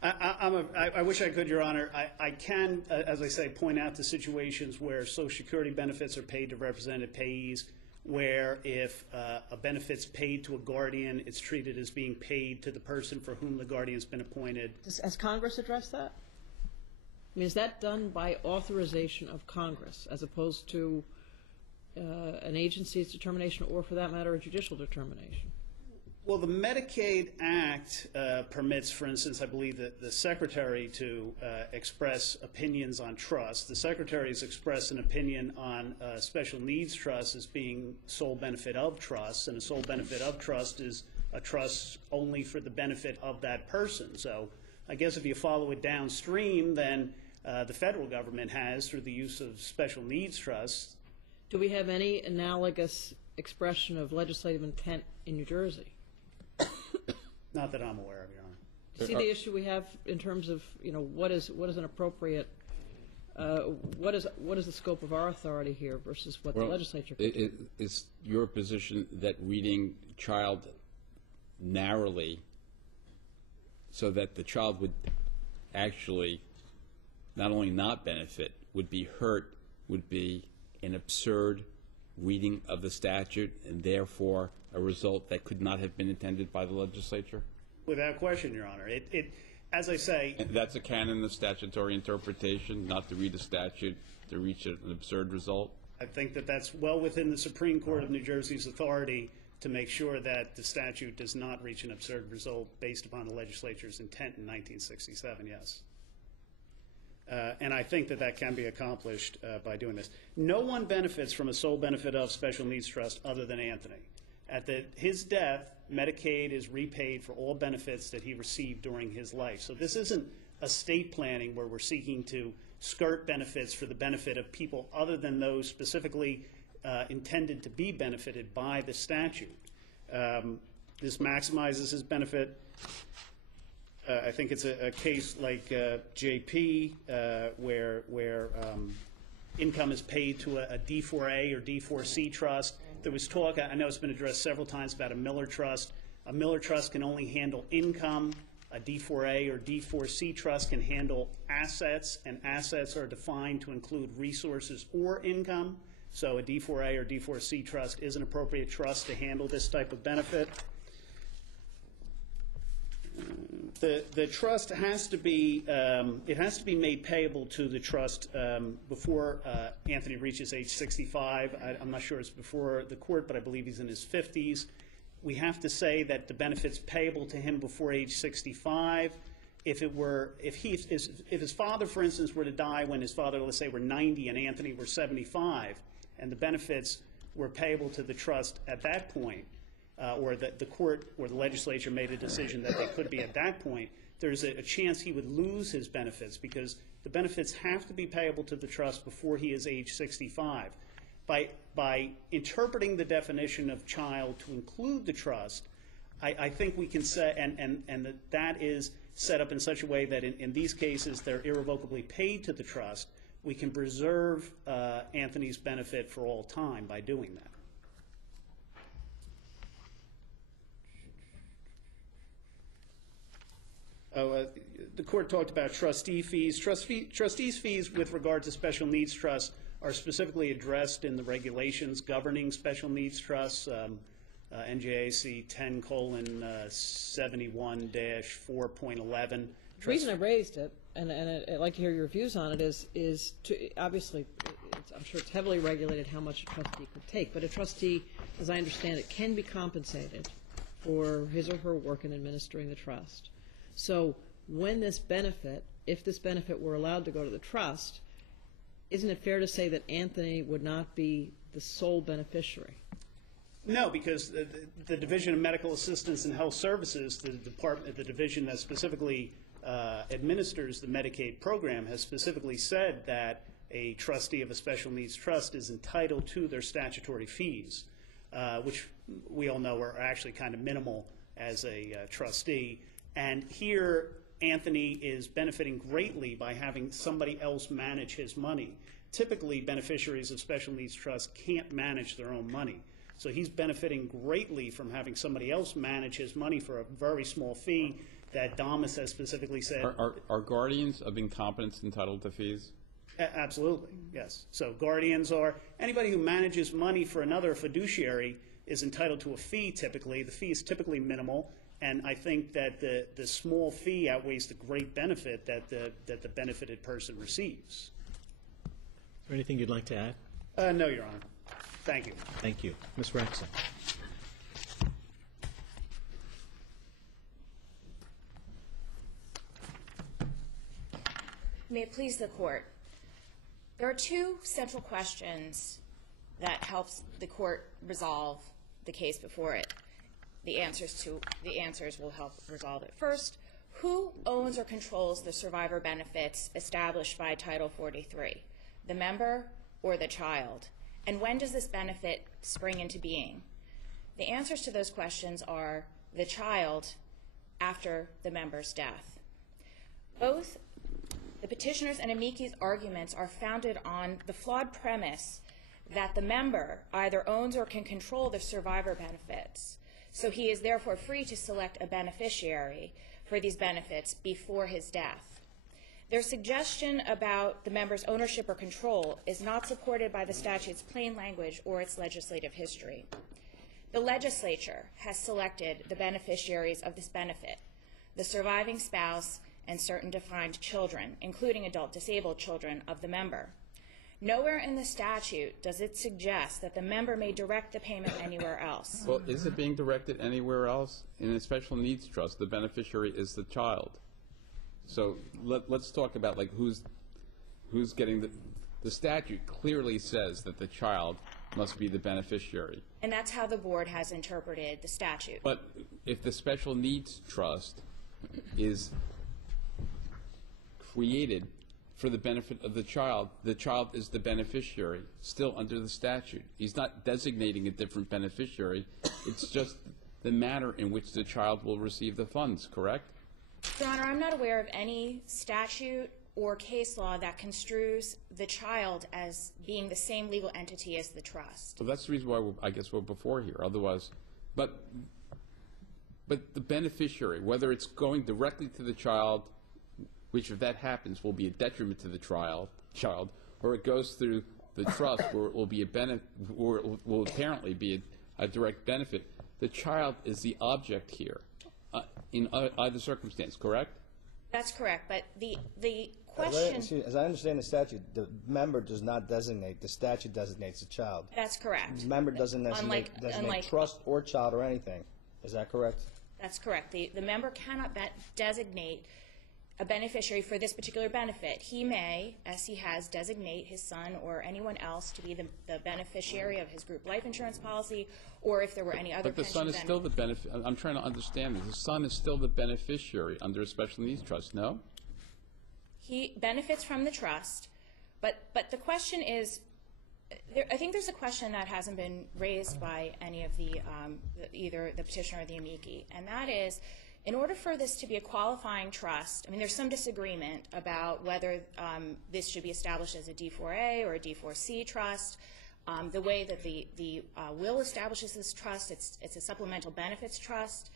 I wish I could, Your Honor. I can, as I say, point out the situations where Social Security benefits are paid to representative payees, where if a benefit's paid to a guardian, it's treated as being paid to the person for whom the guardian's been appointed. Has Congress addressed that? I mean, is that done by authorization of Congress as opposed to an agency's determination, or for that matter, a judicial determination? Well, the Medicaid Act permits, for instance, I believe that the Secretary to express opinions on trust. The Secretary has expressed an opinion on special needs trust as being sole benefit of trust, and a sole benefit of trust is a trust only for the benefit of that person. So I guess if you follow it downstream, then the federal government has, through the use of special needs trusts. Do we have any analogous expression of legislative intent in New Jersey? Not that I'm aware of, Your Honor. Do you see the issue we have in terms of, what is an appropriate, what is the scope of our authority here versus what the legislature can do? It's your position that reading child narrowly so that the child would actually not only not benefit, would be hurt, would be an absurd reading of the statute, and therefore a result that could not have been intended by the legislature? Without question, Your Honor. As I say... And that's a canon of statutory interpretation, not to read a statute to reach an absurd result? I think that that's well within the Supreme Court of New Jersey's authority to make sure that the statute does not reach an absurd result based upon the legislature's intent in 1967, yes. And I think that can be accomplished by doing this. No one benefits from a sole benefit of special needs trust other than Anthony. At his death, Medicaid is repaid for all benefits that he received during his life. So this isn't estate planning where we're seeking to skirt benefits for the benefit of people other than those specifically intended to be benefited by the statute. This maximizes his benefit. I think it's a case like JP where income is paid to a D4A or D4C trust. There was talk, I know it's been addressed several times, about a Miller trust. A Miller trust can only handle income. A D4A or D4C trust can handle assets, and assets are defined to include resources or income. So a D4A or D4C trust is an appropriate trust to handle this type of benefit. The trust has to be made payable to the trust before Anthony reaches age 65. I'm not sure it's before the court, but I believe he's in his 50s. We have to say that the benefits payable to him before age 65 if his father, for instance, were to die when his father, let's say, were 90 and Anthony were 75, and the benefits were payable to the trust at that point, or that the court or the legislature made a decision that they could be at that point, there's a chance he would lose his benefits because the benefits have to be payable to the trust before he is age 65. By interpreting the definition of child to include the trust, I think we can say, and that is set up in such a way that in these cases they're irrevocably paid to the trust. We can preserve Anthony's benefit for all time by doing that. The court talked about trustee fees. Trustees' fees with regard to special needs trusts are specifically addressed in the regulations governing special needs trusts, NJAC 10:71-4.11. The reason I raised it, and I'd like to hear your views on it, is to, obviously, I'm sure it's heavily regulated how much a trustee could take, but a trustee, as I understand it, can be compensated for his or her work in administering the trust. So when this benefit, if this benefit were allowed to go to the trust, isn't it fair to say that Anthony would not be the sole beneficiary? No, because the Division of Medical Assistance and Health Services, the division that specifically administers the Medicaid program, has specifically said that a trustee of a special needs trust is entitled to their statutory fees, which we all know are actually kind of minimal as a trustee. And here, Anthony is benefiting greatly by having somebody else manage his money. Typically, beneficiaries of special needs trusts can't manage their own money. So he's benefiting greatly from having somebody else manage his money for a very small fee that Damas has specifically said. Are guardians of incompetence entitled to fees? Absolutely, yes. So guardians are, anybody who manages money for another fiduciary is entitled to a fee typically. The fee is typically minimal. And I think that the small fee outweighs the great benefit that the benefited person receives. Is there anything you'd like to add? No, Your Honor. Thank you. Thank you. Ms. Raxon. May it please the Court. There are two central questions that helps the Court resolve the case before it. The answers will help resolve it. First, who owns or controls the survivor benefits established by Title 43, the member or the child? And when does this benefit spring into being? The answers to those questions are the child after the member's death. Both the petitioner's and Amicus' arguments are founded on the flawed premise that the member either owns or can control the survivor benefits, so he is therefore free to select a beneficiary for these benefits before his death. Their suggestion about the member's ownership or control is not supported by the statute's plain language or its legislative history. The legislature has selected the beneficiaries of this benefit, the surviving spouse and certain defined children, including adult disabled children of the member. Nowhere in the statute does it suggest that the member may direct the payment anywhere else. Well, is it being directed anywhere else? In a special needs trust, the beneficiary is the child. So let's talk about like who's getting the statute clearly says that the child must be the beneficiary. And that's how the board has interpreted the statute. But if the special needs trust is created for the benefit of the child is the beneficiary, still under the statute. He's not designating a different beneficiary. It's just the manner in which the child will receive the funds, correct? Your Honor, I'm not aware of any statute or case law that construes the child as being the same legal entity as the trust. So that's the reason why I guess we're before here. Otherwise, but the beneficiary, whether it's going directly to the child, which if that happens will be a detriment to the child, or it goes through the trust where it will be or it will apparently be a direct benefit. The child is the object here in either circumstance, correct? That's correct, but the question... As I understand the statute, the member does not designate, the statute designates the child. That's correct. The member doesn't designate trust or child or anything. Is that correct? That's correct. The member cannot designate a beneficiary for this particular benefit. He may, as he has, designate his son or anyone else to be the beneficiary of his group life insurance policy, or if there were any other But the son is still the benefit. I'm trying to understand this. The son is still the beneficiary under a special needs trust, no? He benefits from the trust, but the question is, I think there's a question that hasn't been raised by any of the, either the petitioner or the amici, and that is, in order for this to be a qualifying trust, I mean, there's some disagreement about whether this should be established as a D4A or a D4C trust. The way that the will establishes this trust, it's a supplemental benefits trust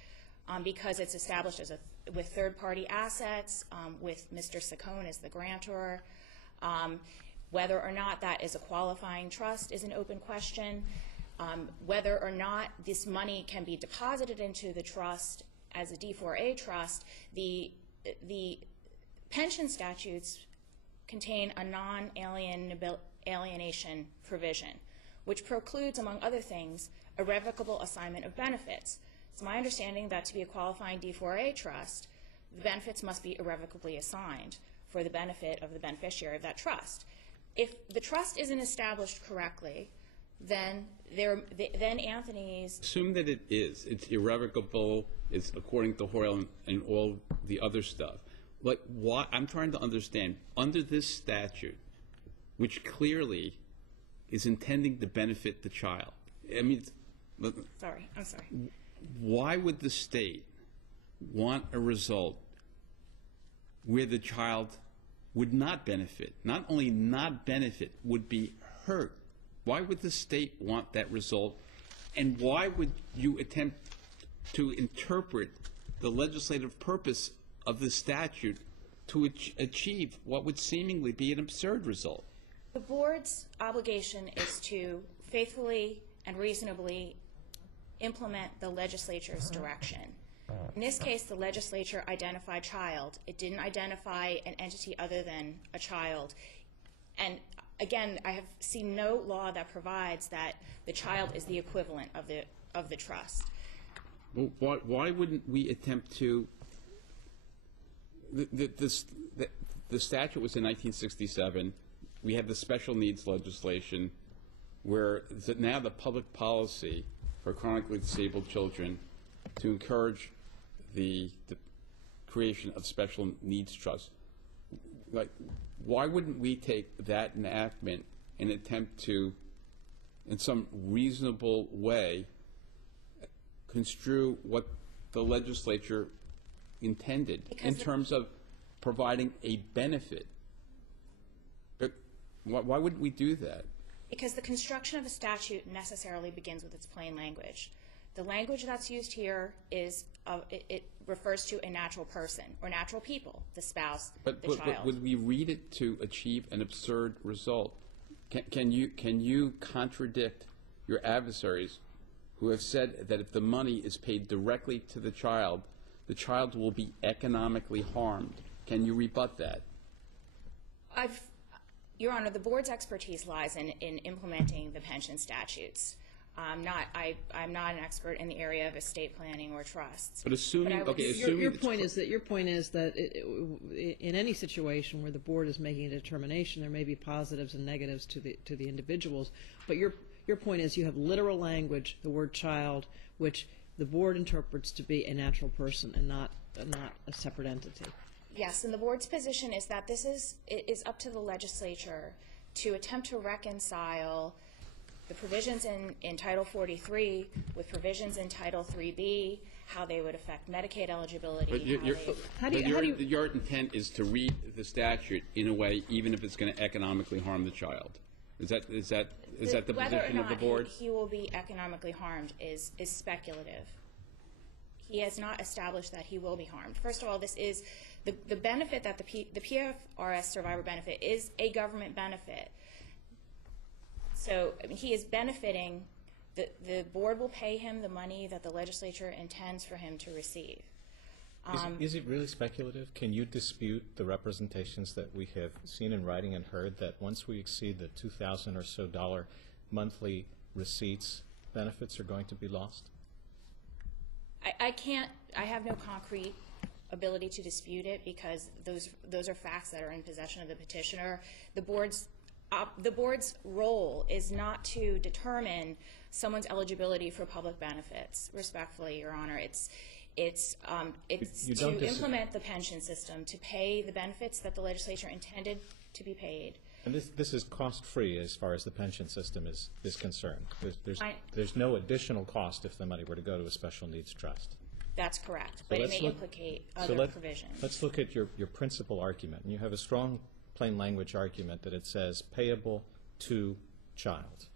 because it's established as with third-party assets, with Mr. Saccone as the grantor. Whether or not that is a qualifying trust is an open question. Whether or not this money can be deposited into the trust as a D4A trust, the pension statutes contain a non-alienation provision, which precludes, among other things, irrevocable assignment of benefits. It's my understanding that to be a qualifying D4A trust, the benefits must be irrevocably assigned for the benefit of the beneficiary of that trust. If the trust isn't established correctly, then Anthony's... Assume that it is. It's irrevocable. It's according to Hoyle and all the other stuff. Like, why? I'm trying to understand. Under this statute, which clearly is intending to benefit the child, I mean... Sorry, I'm sorry. Why would the state want a result where the child would not benefit? Not only not benefit, would be hurt. Why would the state want that result? And why would you attempt to interpret the legislative purpose of the statute to achieve what would seemingly be an absurd result? The board's obligation is to faithfully and reasonably implement the legislature's direction. In this case, the legislature identified child. It didn't identify an entity other than a child. And again, I have seen no law that provides that the child is the equivalent of the trust. Well, why wouldn't we attempt to? The statute was in 1967. We have the special needs legislation, where now the public policy for chronically disabled children to encourage the creation of special needs trusts. Like, why wouldn't we take that enactment and attempt to, in some reasonable way, construe what the legislature intended in terms of providing a benefit? But why wouldn't we do that? Because the construction of a statute necessarily begins with its plain language. The language that's used here is, it refers to a natural person or natural people, the spouse, the child. But would we read it to achieve an absurd result? Can you contradict your adversaries who have said that if the money is paid directly to the child will be economically harmed? Can you rebut that? Your Honor, the board's expertise lies in implementing the pension statutes. I'm not an expert in the area of estate planning or trusts. But assuming, your point is that in any situation where the board is making a determination, there may be positives and negatives to the individuals. But your point is you have literal language, the word child, which the board interprets to be a natural person and not a separate entity. Yes, and the board's position is that it is up to the legislature to attempt to reconcile the provisions in Title 43 with provisions in Title 3B, how they would affect Medicaid eligibility. But your intent is to read the statute in a way, even if it's going to economically harm the child. Is that the position of the board? Whether or not he will be economically harmed is speculative. He has not established that he will be harmed. First of all, this is the benefit that the PFRS survivor benefit is a government benefit. So he is benefiting. The board will pay him the money that the legislature intends for him to receive. Is it really speculative? Can you dispute the representations that we have seen in writing and heard that once we exceed the $2,000 or so monthly receipts, benefits are going to be lost? I can't. I have no concrete ability to dispute it because those are facts that are in possession of the petitioner. The board's role is not to determine someone's eligibility for public benefits. Respectfully, Your Honor, it's to implement the pension system, to pay the benefits that the legislature intended to be paid. And this is cost-free as far as the pension system is concerned. There's no additional cost if the money were to go to a special needs trust. That's correct, but it may implicate other provisions. Let's look at your principal argument. And you have a strong plain language argument that it says payable to child.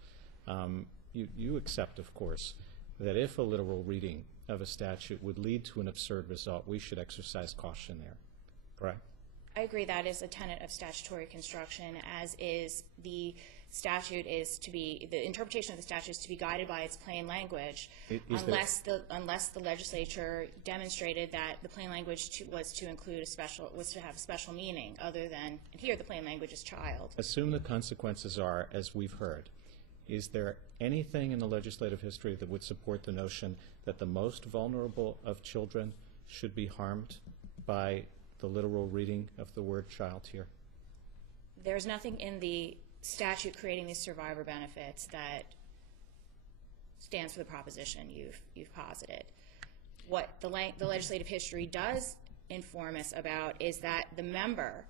You accept, of course, that if a literal reading of a statute would lead to an absurd result, we should exercise caution there, correct? I agree that is a tenet of statutory construction, as is the statute is to be, the interpretation of the statute is to be guided by its plain language, unless the legislature demonstrated that the plain language was to have a special meaning, other than, and here the plain language is child. Assume the consequences are as we've heard. Is there anything in the legislative history that would support the notion that the most vulnerable of children should be harmed by the literal reading of the word child here? There's nothing in the statute creating these survivor benefits that stands for the proposition you've posited. What the legislative history does inform us about is that the member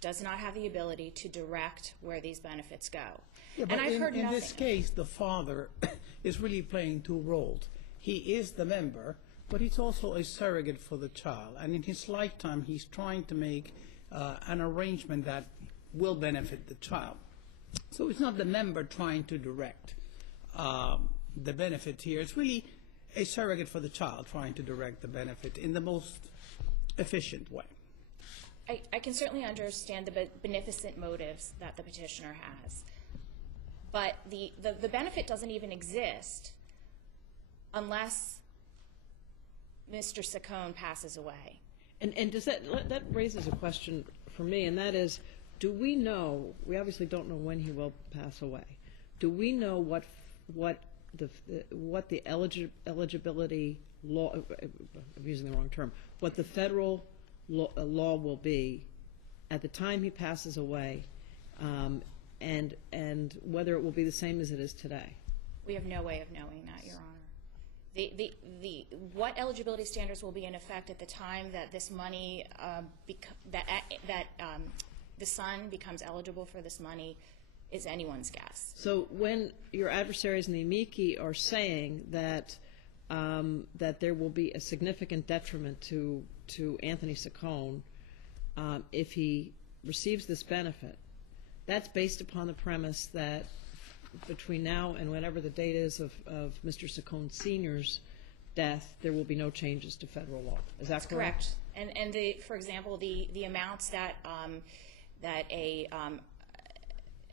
does not have the ability to direct where these benefits go. Yeah, but in this case, the father is really playing two roles. He is the member, but he's also a surrogate for the child. And in his lifetime, he's trying to make an arrangement that will benefit the child. So it's not the member trying to direct the benefit here. It's really a surrogate for the child trying to direct the benefit in the most efficient way. I can certainly understand the beneficent motives that the petitioner has. But the benefit doesn't even exist unless Mr. Saccone passes away. And does that raises a question for me, and that is, do we know, we obviously don't know when he will pass away, do we know what the eligibility law, I'm using the wrong term, what the federal law will be at the time he passes away, and whether it will be the same as it is today? We have no way of knowing that, Your Honor. What eligibility standards will be in effect at the time that this money, the son becomes eligible for this money, is anyone's guess. So when your adversaries in the amici are saying that there will be a significant detriment to Anthony Saccone if he receives this benefit, that's based upon the premise that between now and whenever the date is of Mr. Saccone Sr.'s death, there will be no changes to federal law. Is that correct? Correct. And for example, the amounts that a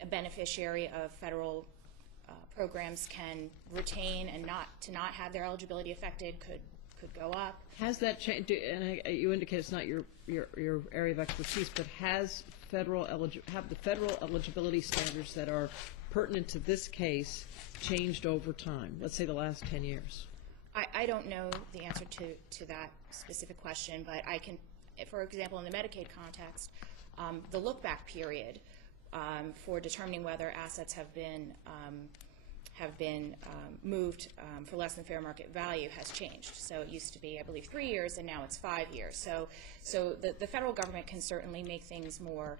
beneficiary of federal programs can retain and not have their eligibility affected could go up. Has that changed? And you indicate it's not your area of expertise, but have the federal eligibility standards that are pertinent to this case changed over time? Let's say the last 10 years. I don't know the answer to that specific question, but I can, for example, in the Medicaid context, the look-back period for determining whether assets have been moved for less than fair market value has changed. So it used to be, I believe, 3 years, and now it's 5 years. So the federal government can certainly make things more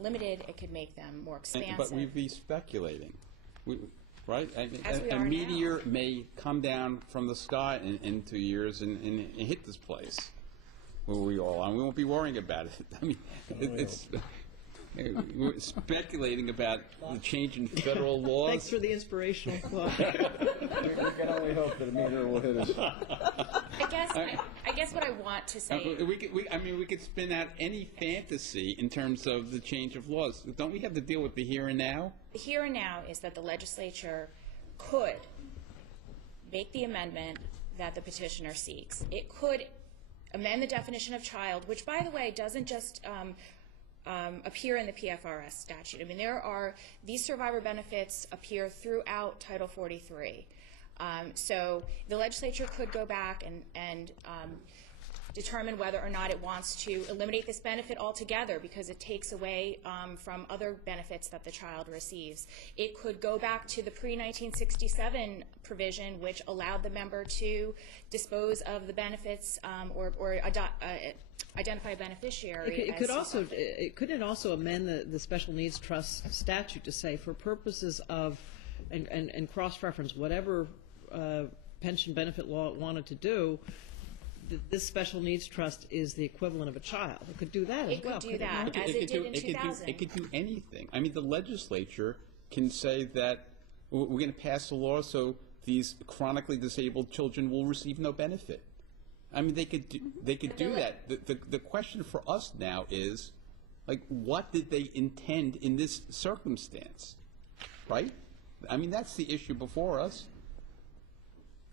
limited. It could make them more expansive. But we'd be speculating, right? A meteor may come down from the sky in 2 years and hit this place where we all are. We won't be worrying about it. I mean, we're speculating about the change in federal laws. Thanks for the inspirational quote. We can only hope that a meteor will hit us. I guess what I want to say. We could spin out any fantasy in terms of the change of laws. Don't we have to deal with the here and now? The here and now is that the legislature could make the amendment that the petitioner seeks. It could amend the definition of child, which, by the way, doesn't just appear in the PFRS statute. I mean, these survivor benefits appear throughout Title 43. So the legislature could go back and determine whether or not it wants to eliminate this benefit altogether because it takes away from other benefits that the child receives. It could go back to the pre-1967 provision, which allowed the member to dispose of the benefits or identify a beneficiary. Couldn't it also amend the special needs trust statute to say, for purposes of and cross-reference whatever pension benefit law it wanted to do, this special needs trust is the equivalent of a child? It could do that as well. It could do that, as it did in 2000. It could do anything. I mean, the legislature can say that we're going to pass a law so these chronically disabled children will receive no benefit. I mean, they could do that. The question for us now is, like, what did they intend in this circumstance, right? I mean, that's the issue before us.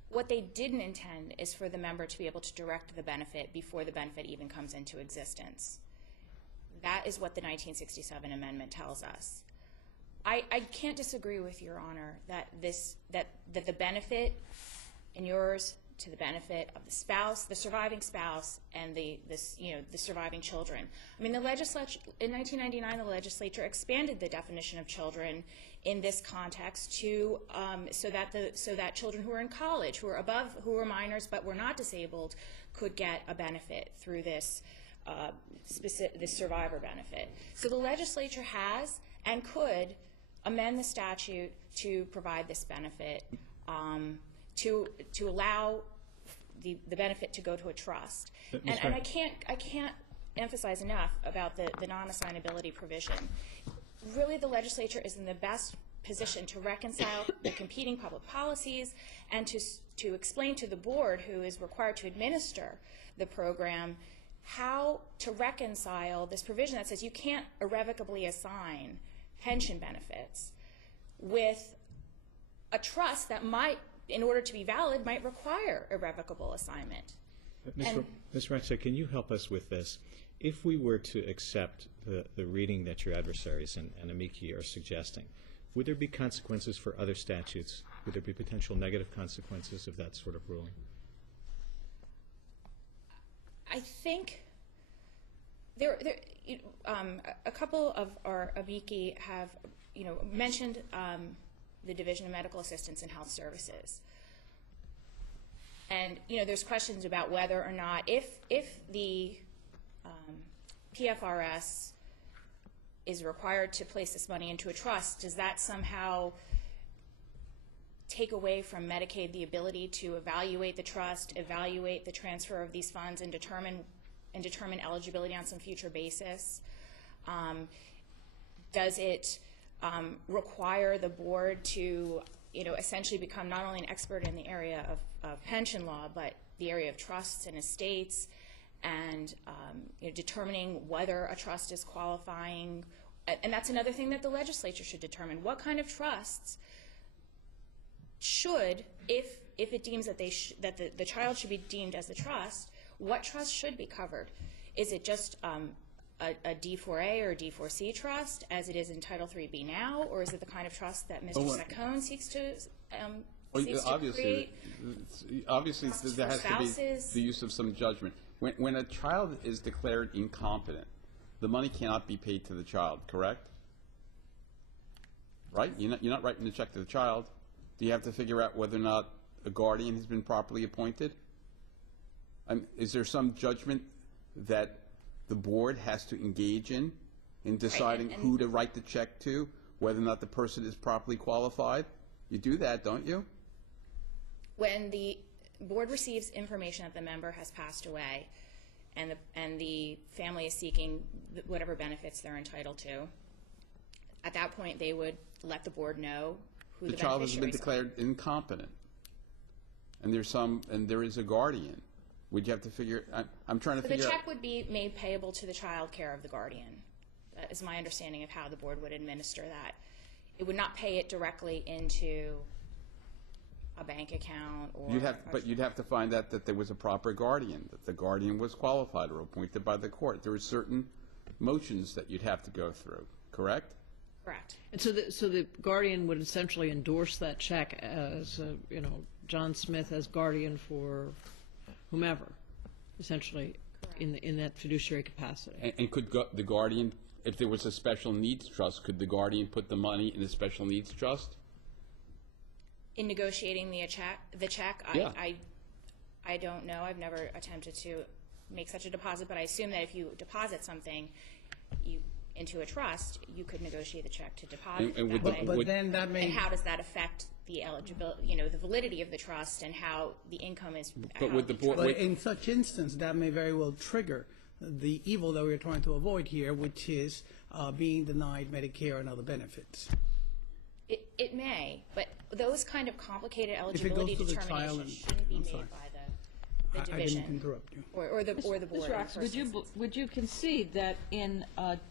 What they didn't intend is for the member to be able to direct the benefit before the benefit even comes into existence. That is what the 1967 amendment tells us. I can't disagree with Your Honor that the benefit inures to the benefit of the spouse, the surviving spouse, and the surviving children. I mean, the legislature in 1999, the legislature expanded the definition of children in this context to so that children who are in college, who are minors but were not disabled, could get a benefit through this this survivor benefit. So the legislature has and could amend the statute to provide this benefit, to allow the benefit to go to a trust. And I can't emphasize enough about the non-assignability provision. Really, the legislature is in the best position to reconcile the competing public policies and to explain to the board, who is required to administer the program, how to reconcile this provision that says you can't irrevocably assign pension benefits with a trust that might, in order to be valid, might require irrevocable assignment. Ms. Ratchett, can you help us with this? If we were to accept the reading that your adversaries and amici are suggesting, would there be consequences for other statutes? Would there be potential negative consequences of that sort of ruling? I think a couple of our amici have mentioned the Division of Medical Assistance and Health Services. And there's questions about whether or not, if the PFRS is required to place this money into a trust, does that somehow take away from Medicaid the ability to evaluate the trust, evaluate the transfer of these funds, and determine eligibility on some future basis? Does it require the board to essentially become not only an expert in the area of pension law, but the area of trusts and estates, and determining whether a trust is qualifying? And that's another thing that the legislature should determine. What kind of trusts should, if it deems that the child should be deemed as a trust, what trust should be covered? Is it just a D4A or a D4C trust, as it is in Title IIIB now, or is it the kind of trust that Mr. Saccone seeks to create? Obviously, there has to be the use of some judgment. When a child is declared incompetent, the money cannot be paid to the child, correct? Right? You're not writing the check to the child. Do you have to figure out whether or not a guardian has been properly appointed? Is there some judgment that the board has to engage in deciding who to write the check to, whether or not the person is properly qualified? You do that, don't you? When the board receives information that the member has passed away and the family is seeking whatever benefits they're entitled to, at that point they would let the board know who the child has been beneficiaries declared incompetent, and there is a guardian. Would you have to figure? I'm trying to figure out. The check would be made payable to the child care of the guardian. That is my understanding of how the board would administer that. It would not pay it directly into a bank account or. But you'd have to find out that there was a proper guardian, that the guardian was qualified or appointed by the court. There are certain motions that you'd have to go through. Correct? Correct. And so the guardian would essentially endorse that check as John Smith as guardian for whomever. essentially, in that fiduciary capacity. And could the guardian, if there was a special needs trust, could the guardian put the money in a special needs trust? In negotiating the check, Yeah. I don't know. I've never attempted to make such a deposit, but I assume that if you deposit something into a trust, you could negotiate the check to deposit And it that way. But then that may... And how does that affect the eligibility, the validity of the trust and how the income is? But would the board? But in such instance, that may very well trigger the evil that we're trying to avoid here, which is being denied Medicare and other benefits. It may, but those kind of complicated If it goes eligibility to the child determinations shouldn't be I'm made sorry. by the I division. didn't interrupt you. Or the board. Mr. Rox, would you concede that in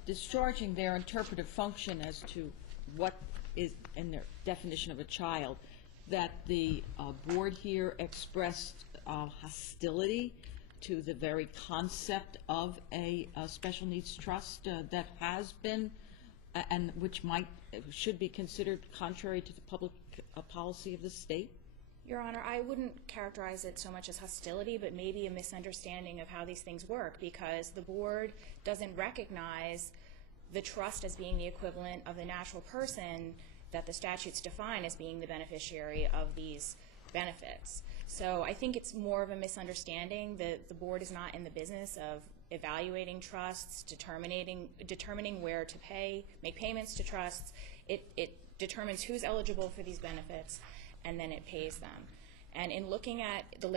discharging their interpretive function as to what is in their definition of a child, that the board here expressed hostility to the very concept of a special needs trust that has been and which should be considered contrary to the public policy of the state? Your Honor, I wouldn't characterize it so much as hostility, but maybe a misunderstanding of how these things work, because the board doesn't recognize the trust as being the equivalent of the natural person that the statutes define as being the beneficiary of these benefits. So I think it's more of a misunderstanding that the board is not in the business of evaluating trusts, determining where to make payments to trusts. It determines who's eligible for these benefits, and then it pays them. And in looking at the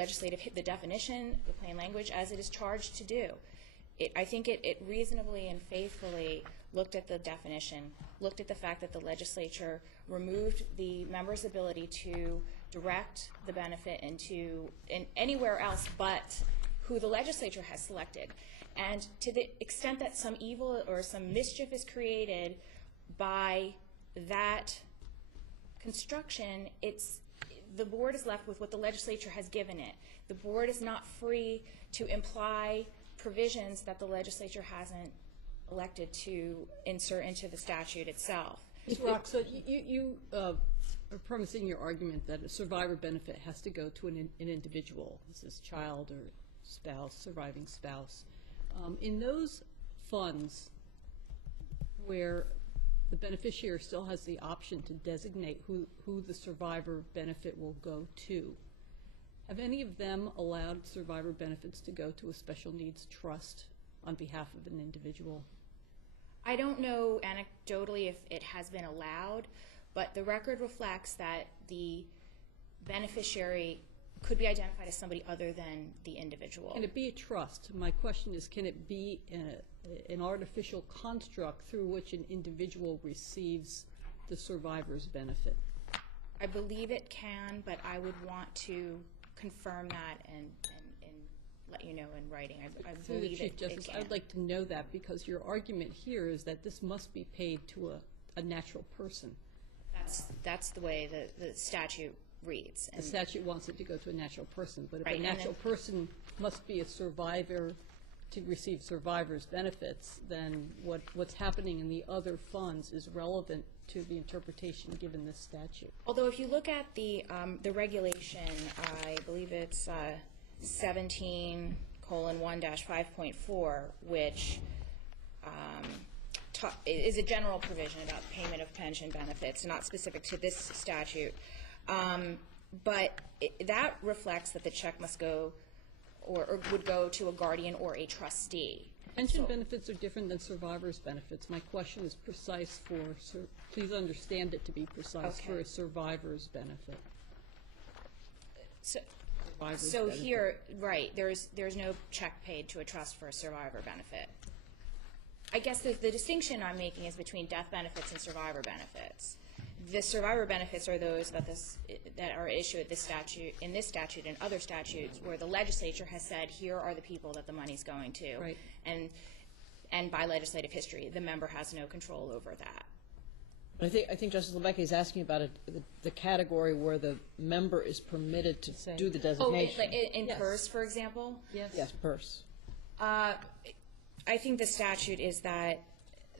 definition, the plain language, as it is charged to do, I think it reasonably and faithfully looked at the definition, looked at the fact that the legislature removed the member's ability to direct the benefit in anywhere else but who the legislature has selected. And to the extent that some evil or some mischief is created by that construction, the board is left with what the legislature has given it. The board is not free to imply provisions that the legislature hasn't elected to insert into the statute itself. Ms. Rock, so you are premising your argument that a survivor benefit has to go to an individual, this is child or spouse, surviving spouse. In those funds where the beneficiary still has the option to designate who the survivor benefit will go to, have any of them allowed survivor benefits to go to a special needs trust on behalf of an individual? I don't know anecdotally if it has been allowed, but the record reflects that the beneficiary could be identified as somebody other than the individual. Can it be a trust? My question is, can it be an artificial construct through which an individual receives the survivor's benefit? I believe it can, but I would want to confirm that and let you know in writing. I believe Chief Justice, can. I'd like to know that, because your argument here is that this must be paid to a natural person. That's the way the statute reads. The statute wants it to go to a natural person, but if Right, a natural person must be a survivor to receive survivor's benefits, then what's happening in the other funds is relevant to the interpretation given this statute. Although if you look at the regulation, I believe it's 17:1-5.4, which is a general provision about payment of pension benefits, not specific to this statute. But that reflects that the check must go or would go to a guardian or a trustee. Pension benefits are different than survivor's benefits. My question is precise please understand it to be precise for a survivor's benefit. So here, right, there's no check paid to a trust for a survivor benefit. I guess the distinction I'm making is between death benefits and survivor benefits. The survivor benefits are those that are issued in this statute and other statutes where the legislature has said, here are the people that the money's going to. Right. And by legislative history, the member has no control over that. I think Justice Lebecki is asking about the category where the member is permitted to do the designation. Oh, in PERS, for example? Yes, PERS. I think the statute is that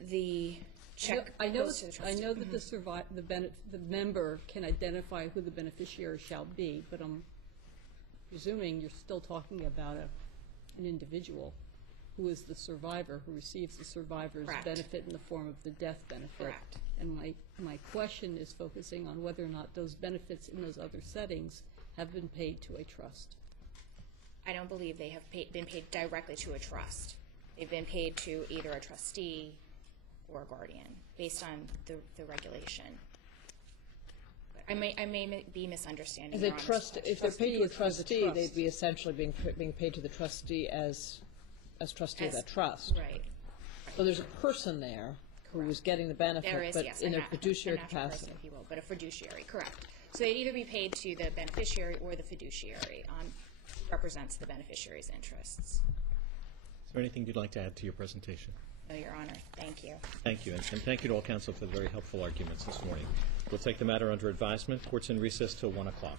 the check goes to the trustee. I know that the member can identify who the beneficiary shall be, but I'm presuming you're still talking about an individual who is the survivor, who receives the survivor's Correct. benefit in the form of the death benefit. Correct. And my question is focusing on whether or not those benefits in those other settings have been paid to a trust. I don't believe they have been paid directly to a trust. They've been paid to either a trustee or a guardian, based on the regulation. I may be misunderstanding As Your a Honor's trust, question. if they're paid to a Trustee is for the trustee, they'd trust. be essentially being paid to the trustee as trustee of As- that trust. Right. So there's a person there who is getting the benefit, There is, but yes, in a a fiduciary natural capacity. person, if you will, but a fiduciary, correct. So they'd either be paid to the beneficiary or the fiduciary, who represents the beneficiary's interests. Is there anything you'd like to add to your presentation? No, Your Honor, thank you. Thank you, and thank you to all counsel for the very helpful arguments this morning. We'll take the matter under advisement. Court's in recess till 1 o'clock.